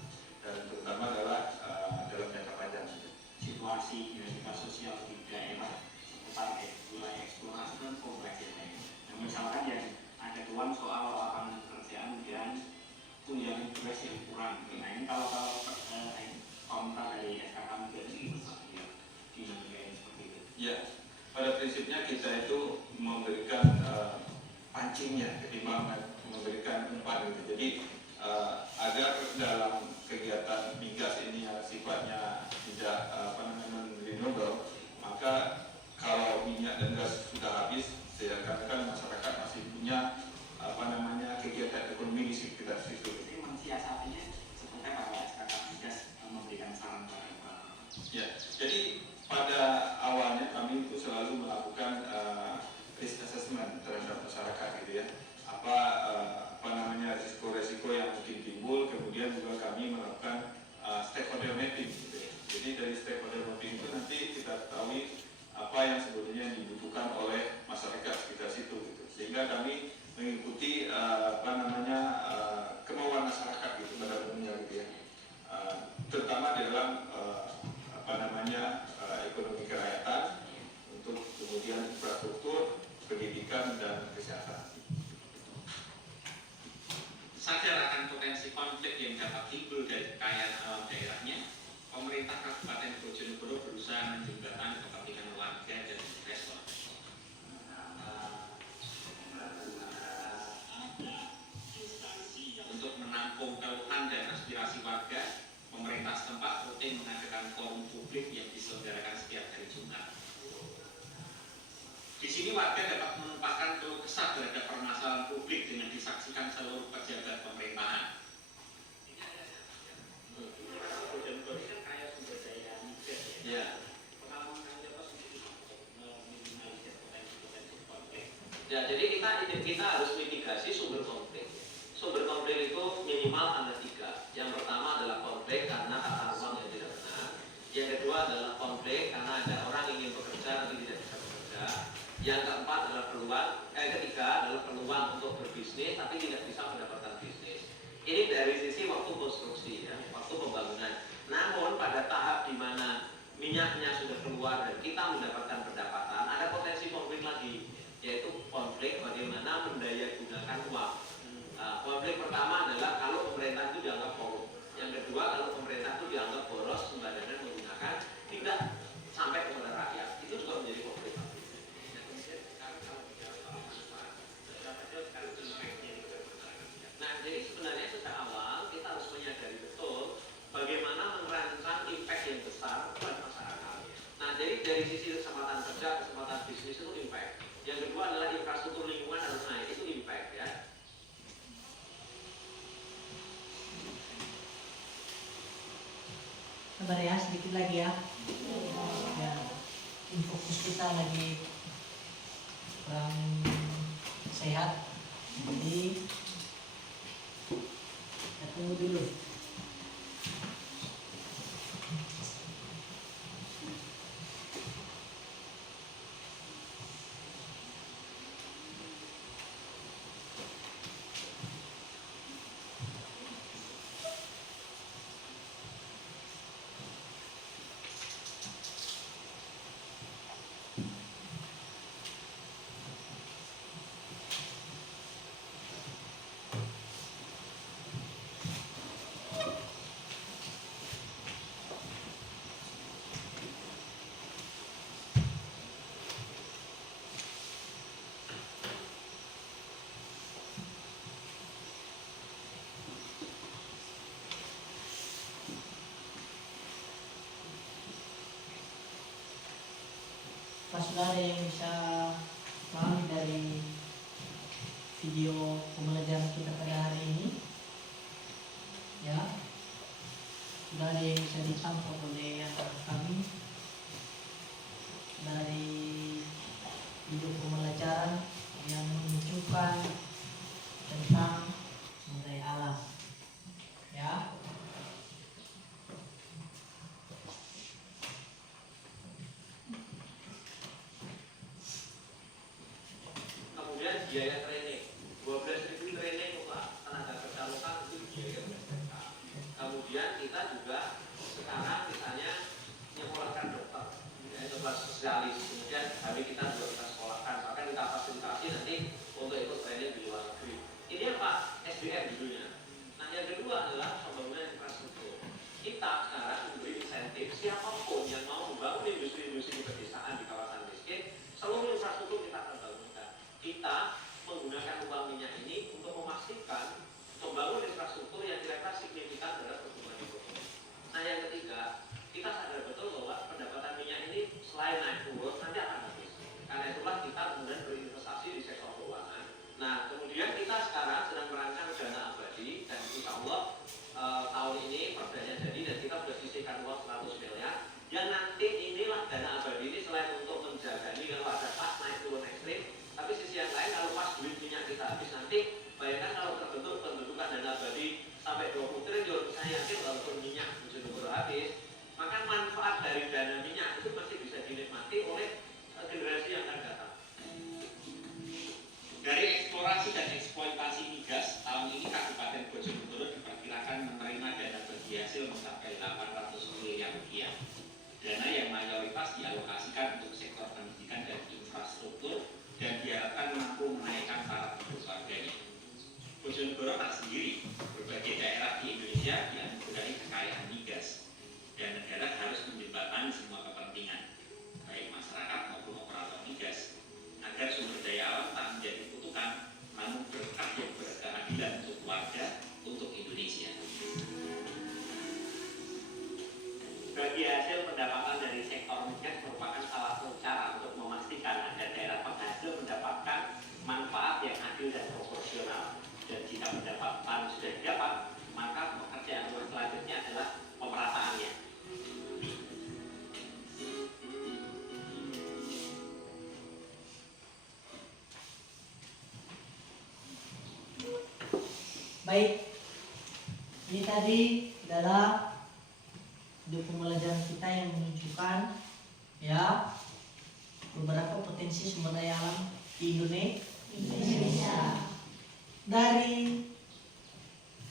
Dan terutama adalah dalam jangka panjang. Situasi dinamika sosial di daerah seputar wilayah eksplorasi dan kompleks ya. Nah, misalkan yang ada tuan soal lapangan pekerjaan dan tunjangan tugas yang kurang. Nah ini kalau komentar dari SKK migas ini gimana ya dinamika yang seperti itu? Ya, pada prinsipnya kita itu memberikan pancingnya ketimbang memberikan umpan gitu. Jadi agar dalam kegiatan migas ini yang sifatnya tidak renewable, maka kalau minyak dan gas sudah habis, sedangkan kan masyarakat masih punya kegiatan ekonomi di sekitar situ. Jadi mensiasatinya seperti apa SKK migas memberikan saran pada Ya, jadi pada awalnya kami itu selalu melakukan risk assessment terhadap masyarakat gitu ya. Risiko-risiko yang mungkin timbul, kemudian juga kami melakukan stakeholder mapping gitu ya. Jadi dari stakeholder mapping itu nanti kita ketahui apa yang sebetulnya dibutuhkan oleh masyarakat sekitar situ gitu. Sehingga kami mengikuti kemauan masyarakat gitu pada umumnya gitu ya. Terutama dalam ekonomi kerakyatan, untuk kemudian infrastruktur, pendidikan dan kesehatan. Sadar akan potensi konflik yang dapat timbul dari kekayaan alam daerahnya, pemerintah Kabupaten Bojonegoro berusaha menjembatani kepentingan warga dan investor. Untuk menampung keluhan dan aspirasi warga, pemerintah setempat rutin mengadakan forum publik yang diselenggarakan setiap hari Jumat. Di sini warga dapat menumpahkan keluh kesah terhadap permasalahan publik dengan disaksikan seluruh pejabat pemerintahan. Bojonegoro ini kan kaya sumber daya migas ya. Pengalaman kami apa untuk meminimalisir potensi konflik. Ya, jadi kita harus mitigasi sumber konflik. Sumber konflik itu minimal ada 3. Yang pertama adalah konflik karena tata ruang yang tidak benar. Yang kedua adalah konflik karena ada orang ingin bekerja tapi tidak bisa bekerja. Yang keempat adalah ketiga adalah peluang untuk berbisnis tapi tidak bisa mendapatkan bisnis. Ini dari sisi waktu konstruksi ya, waktu pembangunan. Namun pada tahap di mana minyaknya sudah keluar dan kita mendapatkan pendapatan, ada potensi kesempatan kerja, kesempatan bisnis itu impact. Yang kedua adalah infrastruktur lingkungan harus naik, itu impact ya. Sabar ya, sedikit lagi ya. Ya, fokus kita lagi kurang sehat, jadi kita tunggu dulu. Pas sudah ada yang bisa pahami dari video pembelajaran kita pada hari ini, ya, sudah ada yang bisa ditangkap oleh yang kami dari video pembelajaran yang menunjukkan tentang sumber daya alam, ya. Kemudian biaya training, 12.000 training untuk tenaga kerja lokal itu biaya mereka. Kemudian kita juga sekarang misalnya menyekolahkan dokter, ya, dokter spesialis. Kemudian hari kita juga kita sekolahkan, bahkan kita fasilitasi nanti untuk ikut training di luar negeri. Ini apa? SDM dulunya. Nah yang kedua adalah pembangunan infrastruktur. Kita sekarang memberi insentif siapapun yang mau membangun industri-industri di pedesaan di kawasan miskin, seluruh infrastruktur kita akan bangunkan. Kita menggunakan uang minyak ini untuk memastikan membangun infrastruktur yang kira-kira signifikan terhadap pertumbuhan ekonomi. Nah yang ketiga, kita sadar betul bahwa pendapatan minyak ini selain naik turun nanti akan habis. Karena itulah kita kemudian berinvestasi di sektor keuangan. Nah kemudian kita sekarang sedang merancang dana abadi dan insya Allah tahun ini perdanya jadi dan kita sudah sisihkan uang 100 miliar. Yang nanti inilah dana abadi ini selain untuk menjaga ini kalau ada pas naik turun ekstrim, tapi sisi yang lain kalau pas duit minyak kita habis nanti, bayangkan kalau terbentuk pembentukan dana abadi sampai 20 triliun, saya yakin walaupun minyak betul-betul habis, maka manfaat dari dana minyak itu masih bisa dinikmati oleh generasi yang akan datang. Dari eksplorasi dan eksploitasi migas, tahun ini Kabupaten Bojonegoro diperkirakan menerima dana bagi hasil mencapai 800 miliar rupiah. Dana yang mayoritas dialokasikan untuk sektor pendidikan dan infrastruktur dan diharapkan mampu menaikkan taraf hidup warganya. Bojonegoro tak sendiri, berbagai daerah di Indonesia dianugerahi kekayaan migas dan negara harus menjembatani semua kepentingan, baik masyarakat maupun operator migas, agar sumber daya alam tak menjadi kutukan, namun berkah yang berkeadilan untuk warga, untuk Indonesia. Bagi hasil pendapatan dari sektor migas merupakan salah satu cara untuk memastikan agar daerah penghasil mendapatkan manfaat yang adil dan proporsional. Dan jika pendapatan sudah didapat, maka pekerjaan rumah selanjutnya adalah pemerataannya. Baik, ini tadi adalah video pembelajaran kita yang menunjukkan ya beberapa potensi sumber daya alam di Indonesia. Dari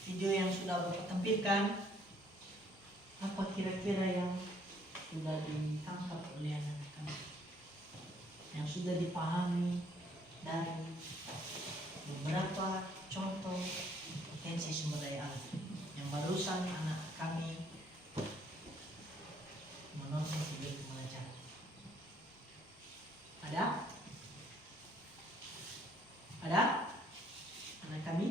video yang sudah Bapak tampilkan, apa kira-kira yang sudah ditangkap oleh anak-anak kami, yang sudah dipahami dari beberapa contoh potensi sumber daya alam yang barusan anak kami menonton video pembelajaran? Ada? Ada? Anak kami?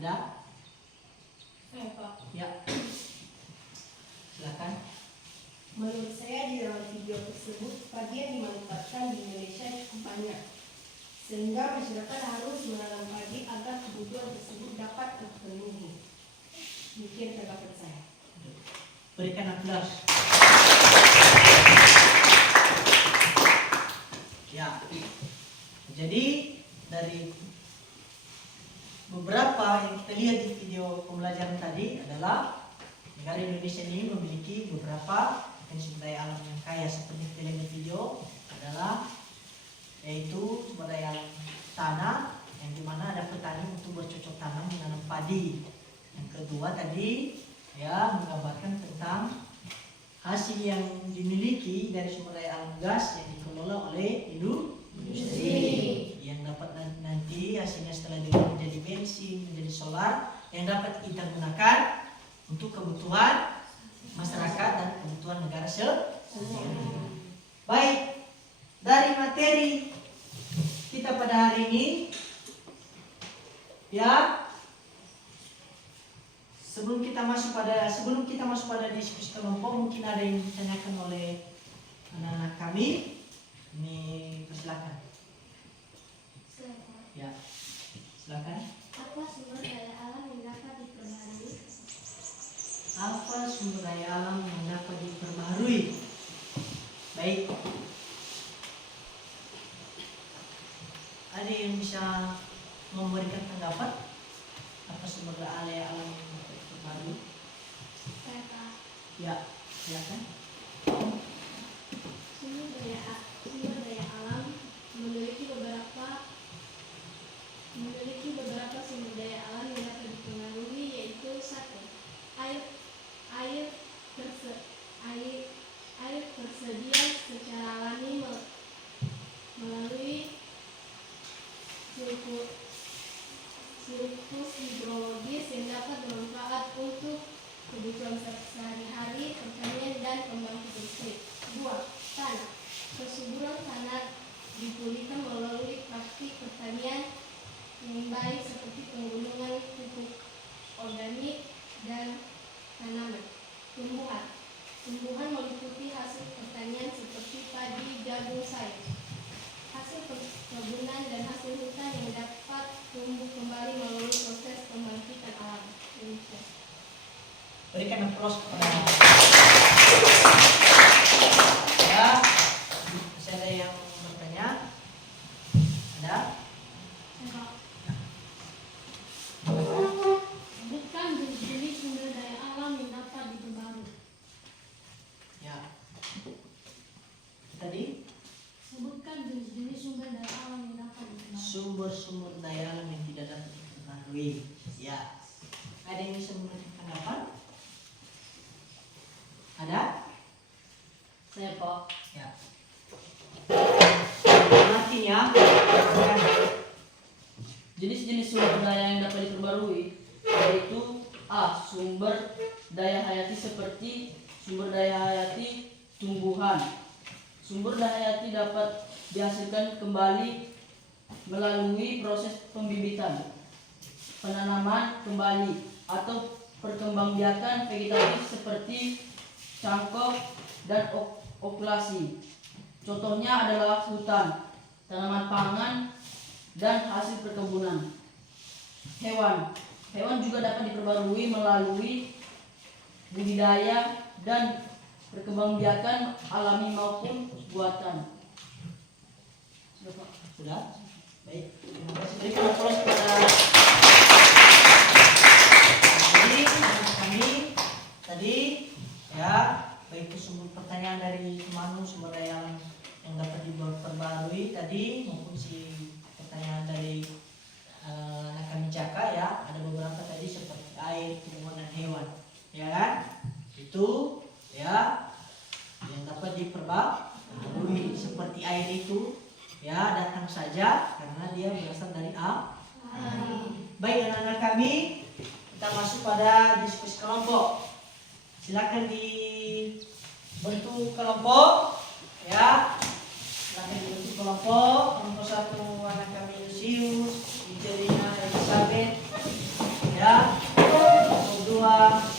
Ada? Saya Pak. Ya. Silakan. Silakan. Menurut saya di dalam video tersebut padi yang dimanfaatkan di Indonesia cukup banyak, sehingga masyarakat harus menanam padi agar kebutuhan tersebut dapat terpenuhi. Demikian pendapat saya. Berikan aplaus. Ya, jadi dari beberapa yang kita lihat di video pembelajaran tadi adalah negara Indonesia ini memiliki beberapa sumber daya alam yang kaya seperti kita lihat di video adalah yaitu sumber daya alam tanah yang dimana ada petani untuk bercocok tanam menanam padi. Yang kedua tadi ya menggambarkan tentang hasil yang dimiliki dari sumber daya alam gas yang dikelola oleh industri yang dapat nanti hasilnya setelah diolah menjadi bensin, menjadi solar yang dapat kita gunakan untuk kebutuhan masyarakat dan kebutuhan negara sendiri. Baik, dari materi kita pada hari ini ya, sebelum kita masuk pada diskusi kelompok, mungkin ada yang ditanyakan oleh anak-anak kami. Ini persilakan. Ya, silakan. Apa sumber daya alam yang dapat diperbarui? Apa sumber daya alam yang dapat diperbarui? Baik. Ada yang bisa memberikan pendapat apa sumber daya alam yang dapat diperbarui? Saya Pak. Ya, silakan. Sumber daya alam memiliki beberapa sumber daya alam yang dapat dipengaruhi, yaitu 1. Air tersedia secara alami melalui siklus hidrologis yang dapat bermanfaat untuk kebutuhan sehari-hari, pertanian, dan pembangkit listrik. 2. Tanah. Kesuburan tanah dipulihkan melalui praktik pertanian yang baik seperti penggunungan pupuk organik dan tanaman. Tumbuhan meliputi hasil pertanian seperti padi, jagung, sayur. Hasil perkebunan dan hasil hutan yang dapat tumbuh kembali melalui proses pembangkitan alam. Demikian. Berikan aplaus kepada ya. Masih ada yang bertanya? Ada? Bukan jenis sumber daya alam yang dapat diperbarui. Ya. Tadi Sebutkan jenis-jenis sumber daya alam yang dapat diperbarui. sumber-sumber daya alam yang tidak dapat dipengaruhi. Ya. Ada yang bisa memberikan pendapat? Ada? Saya Pak. Ya. Artinya Jenis-jenis sumber daya yang dapat diperbarui yaitu A. Sumber daya hayati seperti sumber daya hayati tumbuhan. Sumber daya hayati dapat dihasilkan kembali melalui proses pembibitan, penanaman kembali, atau perkembangbiakan vegetatif seperti cangkok dan okulasi. Contohnya adalah hutan, tanaman pangan, dan hasil perkebunan. Hewan juga dapat diperbarui melalui budidaya dan perkembangbiakan alami maupun buatan. Sudah Pak? sudah. Baik. Terima kasih. Berikan aplaus kepada jadi anak kami tadi ya, baik itu sumber pertanyaan dari Manu sumber daya alam yang dapat diperbarui tadi maupun si pertanyaan dari anak kami Caka ya, ada beberapa tadi seperti air, tumbuhan dan hewan, ya kan? Itu ya yang dapat diperbarui seperti air itu ya datang saja karena dia berasal dari Baik anak-anak kami, kita masuk pada diskusi kelompok. Silakan dibentuk kelompok ya. Silakan dibentuk kelompok. Kelompok 1 anak kami Lucius, Ijerina Elizabeth ya. Kelompok 2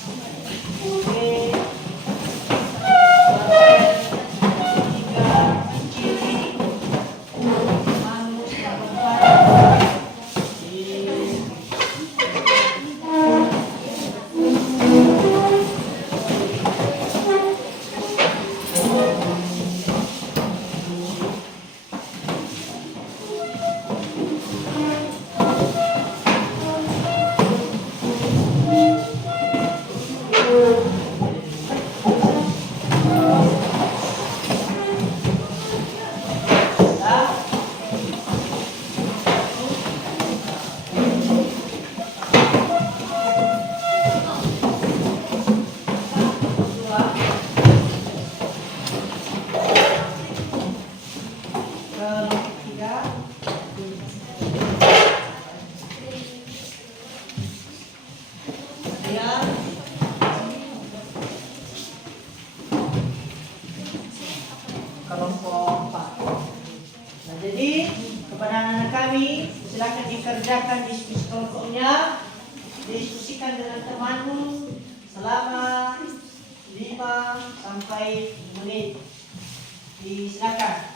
Uwe, kelompok 4. Nah, jadi kepada anak-anak kami silakan dikerjakan diskusi kelompoknya, diskusikan dengan temanmu selama 5 sampai 10 menit. Silakan.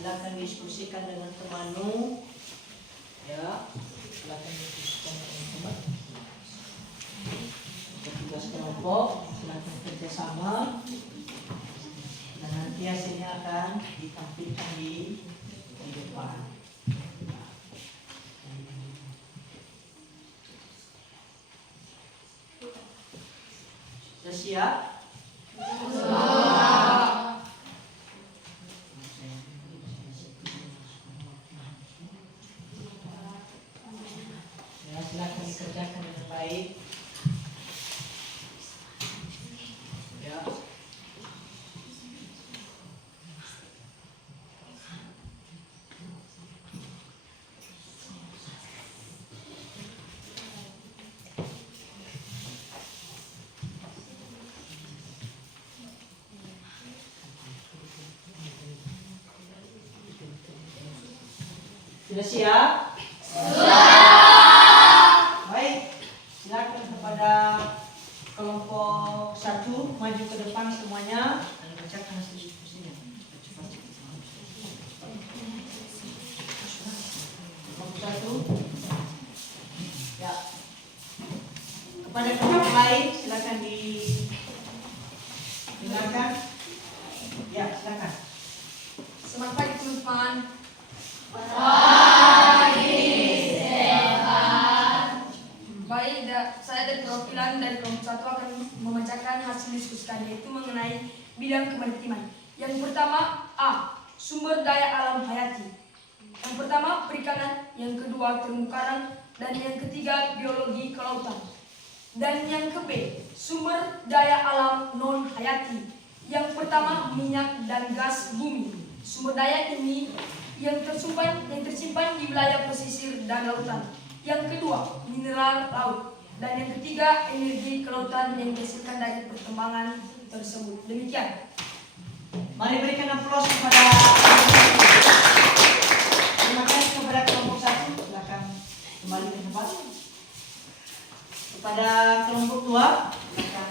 Silakan diskusikan dengan temanmu, ya. Silakan diskusikan dengan teman. Tugas kelompok, silakan kerjasama, dan nanti hasilnya akan ditampilkan di depan. Sudah siap? Silakan dikerjakan dengan baik. Ya. Sudah siap? Baik, silakan kepada kelompok 1 maju ke depan semuanya dan bacakan hasil diskusinya. Kelompok 1, ya. Kepada kelompok lain silakan didengarkan. Ya, silakan. Selamat pagi teman-teman. Baik, saya dari perwakilan dari kelompok 1 akan membacakan hasil diskusi kami, yaitu mengenai bidang kemaritiman. Yang pertama, A. Sumber daya alam hayati. Yang pertama, perikanan. Yang kedua, terumbu karang. Dan yang ketiga, biologi kelautan. Dan yang ke B, sumber daya alam non hayati, Yang pertama, minyak dan gas bumi. Sumber daya ini yang tersimpan di wilayah pesisir dan lautan. Yang kedua, mineral laut. Dan yang ketiga, energi kelautan yang dihasilkan dari perkembangan tersebut. Demikian. Mari berikan aplaus kepada terima kasih kepada kelompok 1. Silakan kembali ke tempat. Kepada kelompok 2, silakan.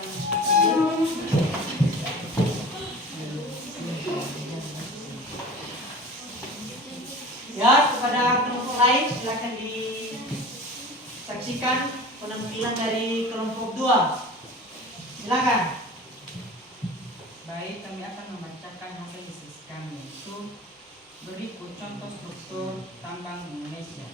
Ya, kepada kelompok lain silakan disaksikan penampilan dari kelompok 2. Silakan. Baik, kami akan membacakan hasil diskusi kami, yaitu berikut contoh struktur tambang Indonesia.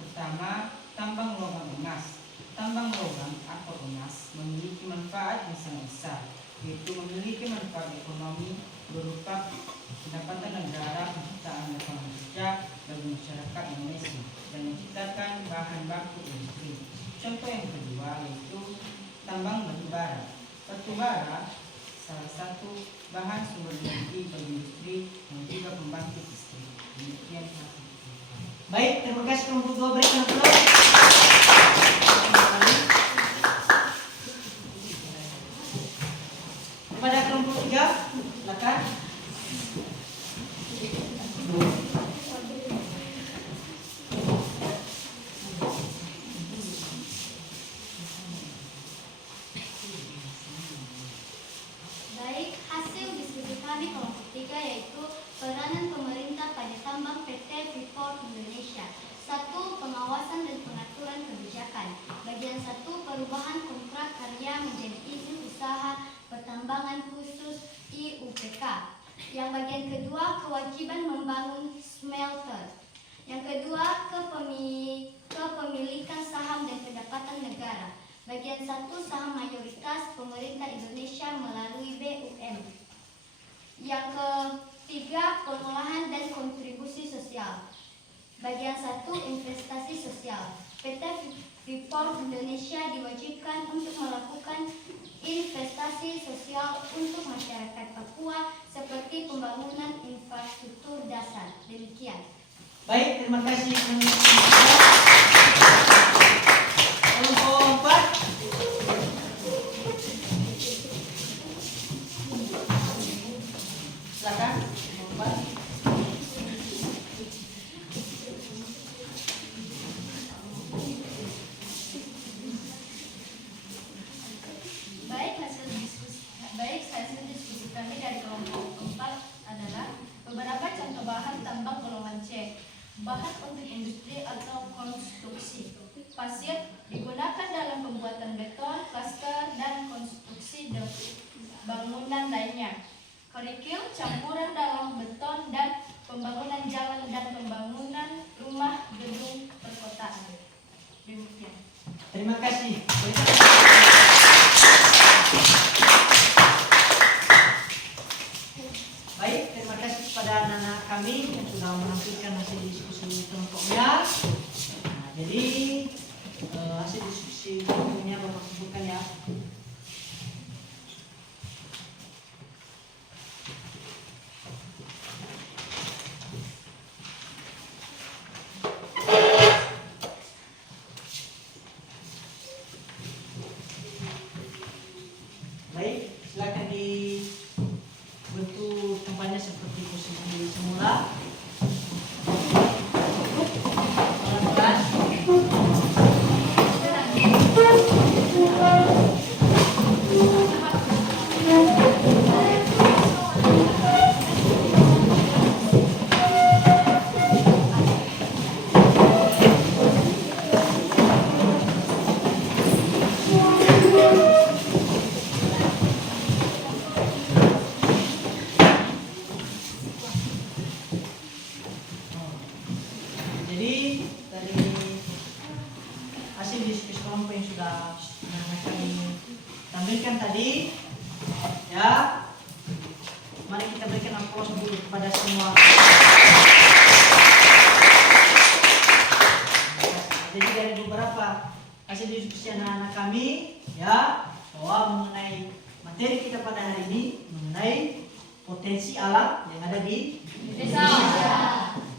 Pertama, tambang logam emas. Tambang logam atau emas memiliki manfaat yang sangat besar, yaitu memiliki manfaat ekonomi berupa pendapatan negara, penciptaan lapangan kerja bagi masyarakat Indonesia, dan menciptakan bahan baku industri. Contoh yang kedua yaitu tambang batubara. Batubara salah satu bahan sumber energi bagi industri dan juga pembangkit listrik. Demikian hasil. Baik, terima kasih kelompok 2, berikan aplaus. Kepada kelompok 3, silakan. Baik, hasil diskusi kami kelompok 3 yaitu peranan pemerintah pada tambang PT Freeport Indonesia. 1. Pengawasan dan pengaturan kebijakan. Bagian 1. Perubahan kontrak karya menjadi izin usaha pertambangan khusus IUPK. Yang bagian kedua, kewajiban membangun smelter. Yang kedua, kepemilikan saham dan pendapatan negara. Bagian 1, saham mayoritas pemerintah Indonesia melalui BUM. Yang ketiga, pengolahan dan kontribusi sosial. Bagian 1, investasi sosial. PT Freeport Indonesia diwajibkan untuk melakukan investasi sosial untuk masyarakat Papua seperti pembangunan infrastruktur dasar. Demikian. Baik, terima kasih. Kelompok 4. Silakan. Kelompok 4. Hasil diskusi kami dari kelompok 4 adalah beberapa contoh bahan tambang golongan C. Bahan untuk industri atau konstruksi. Pasir digunakan dalam pembuatan beton, plaster, dan konstruksi bangunan lainnya. Kerikil campuran dalam beton dan pembangunan jalan dan pembangunan rumah gedung perkotaan. Demikian. Terima kasih. Baik, terima kasih kepada anak-anak kami yang sudah menampilkan hasil diskusi kelompoknya. Nah, jadi hasil diskusi kelompoknya Bapak sebutkan ya. Baik, silakan dibentuk tempatnya seperti posisi semula. Pelan-pelan. Jadi dari hasil diskusi kelompok yang sudah kami tampilkan tadi, ya, mari kita berikan aplaus dulu kepada semua. Jadi dari beberapa hasil diskusi anak-anak kami, ya, bahwa mengenai materi kita pada hari ini mengenai potensi alam yang ada di Indonesia.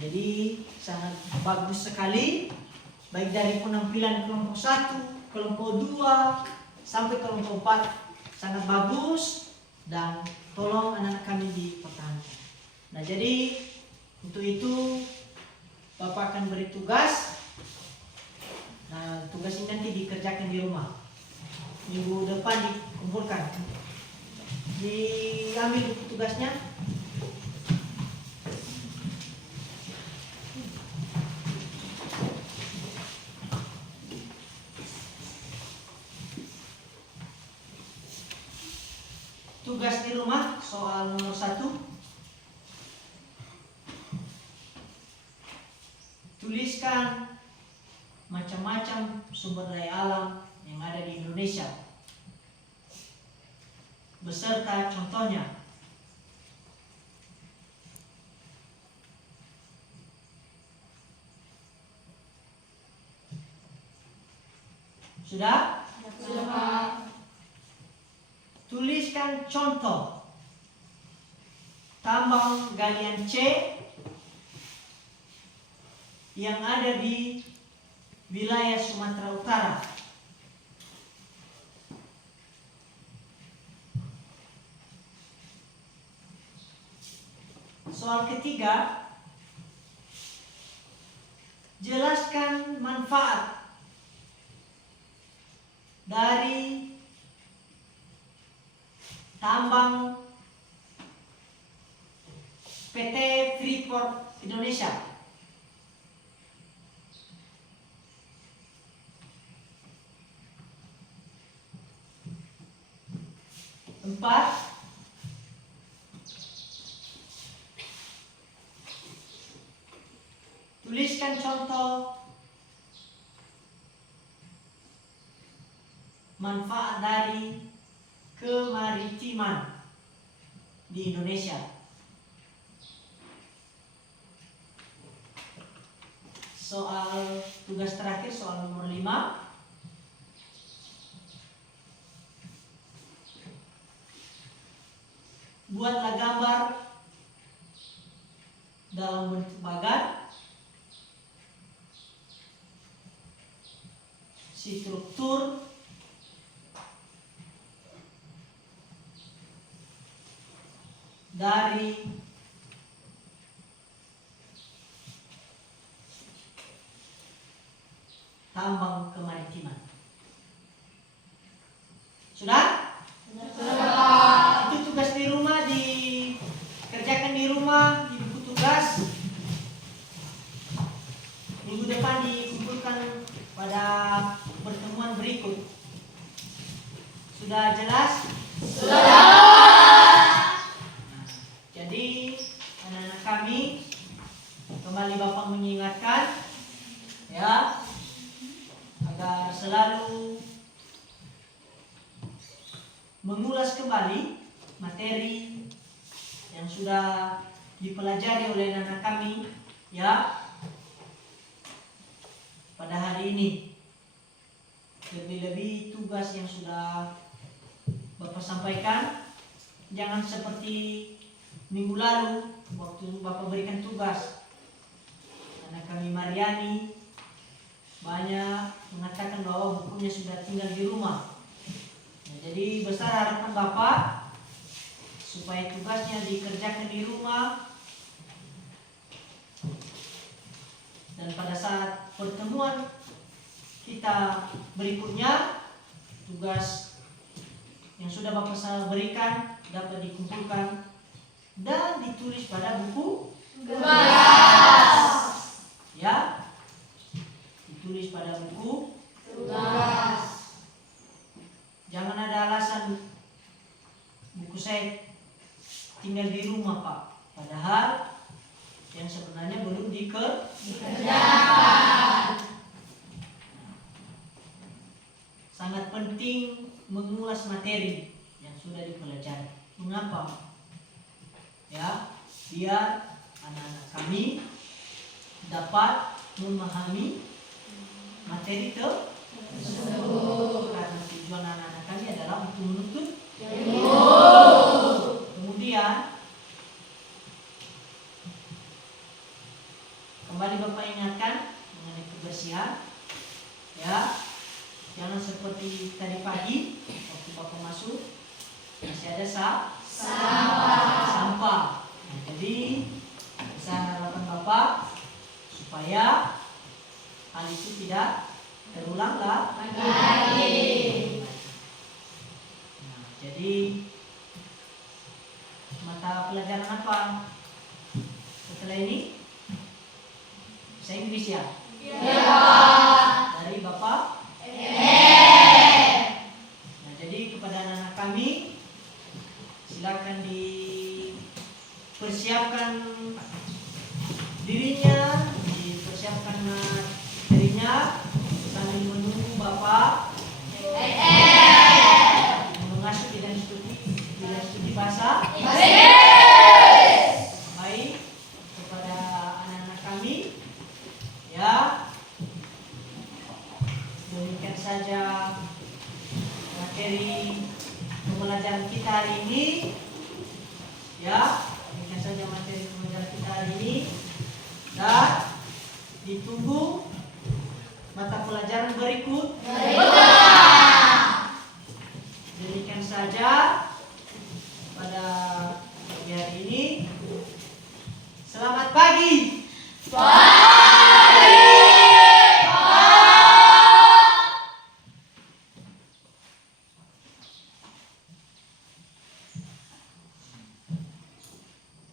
Jadi sangat bagus sekali, baik dari penampilan kelompok 1, kelompok 2, sampai kelompok 4 sangat bagus, dan tolong anak-anak kami dipertahankan. Nah, jadi untuk itu Bapak akan beri tugas. Nah, tugas ini nanti dikerjakan di rumah. Minggu depan dikumpulkan. Diambil buku tugasnya. Tugas di rumah soal nomor 1. Tuliskan macam-macam sumber daya alam yang ada di Indonesia beserta contohnya. Sudah? Sudah. Tuliskan contoh tambang galian C yang ada di wilayah Sumatera Utara. Soal ketiga, jelaskan manfaat dari tambang PT Freeport Indonesia. Empat, tuliskan contoh manfaat dari kemaritiman di Indonesia. Soal tugas terakhir, soal nomor 5. Buatlah gambar dalam bentuk bagan, struktur, dari tambang kemaritiman. Sudah? Sudah. Itu tugas di rumah, dikerjakan di rumah, di buku tugas. Minggu depan dikumpulkan pada pertemuan berikut. Sudah jelas? Sudah. Jadi anak-anak kami, kembali Bapak mengingatkan ya, agar selalu mengulas kembali materi yang sudah dipelajari oleh anak kami ya pada hari ini. Lebih-lebih tugas yang sudah Bapak sampaikan, jangan seperti minggu lalu waktu Bapak berikan tugas. Anak kami Mariani banyak mengatakan bahwa bukunya sudah tinggal di rumah. Nah, jadi besar harapan Bapak supaya tugasnya dikerjakan di rumah, dan pada saat pertemuan kita berikutnya, tugas yang sudah Bapak berikan dapat dikumpulkan dan ditulis pada buku tugas. Ya, ditulis pada buku tugas. Jangan ada alasan buku saya tinggal di rumah Pak, padahal yang sebenarnya belum dikerjakan. Sangat penting mengulas materi yang sudah dipelajari. Mengapa? Ya, biar anak-anak kami dapat memahami materi tersebut. Karena tujuan anak-anak kami adalah untuk menuntut ilmu. sampah. Nah, jadi pesan harapan Bapak supaya hal itu tidak terulang lagi. Nah, jadi mata pelajaran apa setelah ini? Bahasa Inggris ya? Dari Bapak? Nah, jadi kepada anak-anak kami silakan dipersiapkan dirinya, dipersiapkan materinya sambil menunggu Bapak mengasuh dan studi bahasa baik kepada anak-anak kami ya. Demikian saja materi pembelajaran kita hari ini ya. Demikian saja materi pembelajaran kita hari ini dan ditunggu mata pelajaran berikut. Demikian saja pada pagi hari ini. Selamat pagi.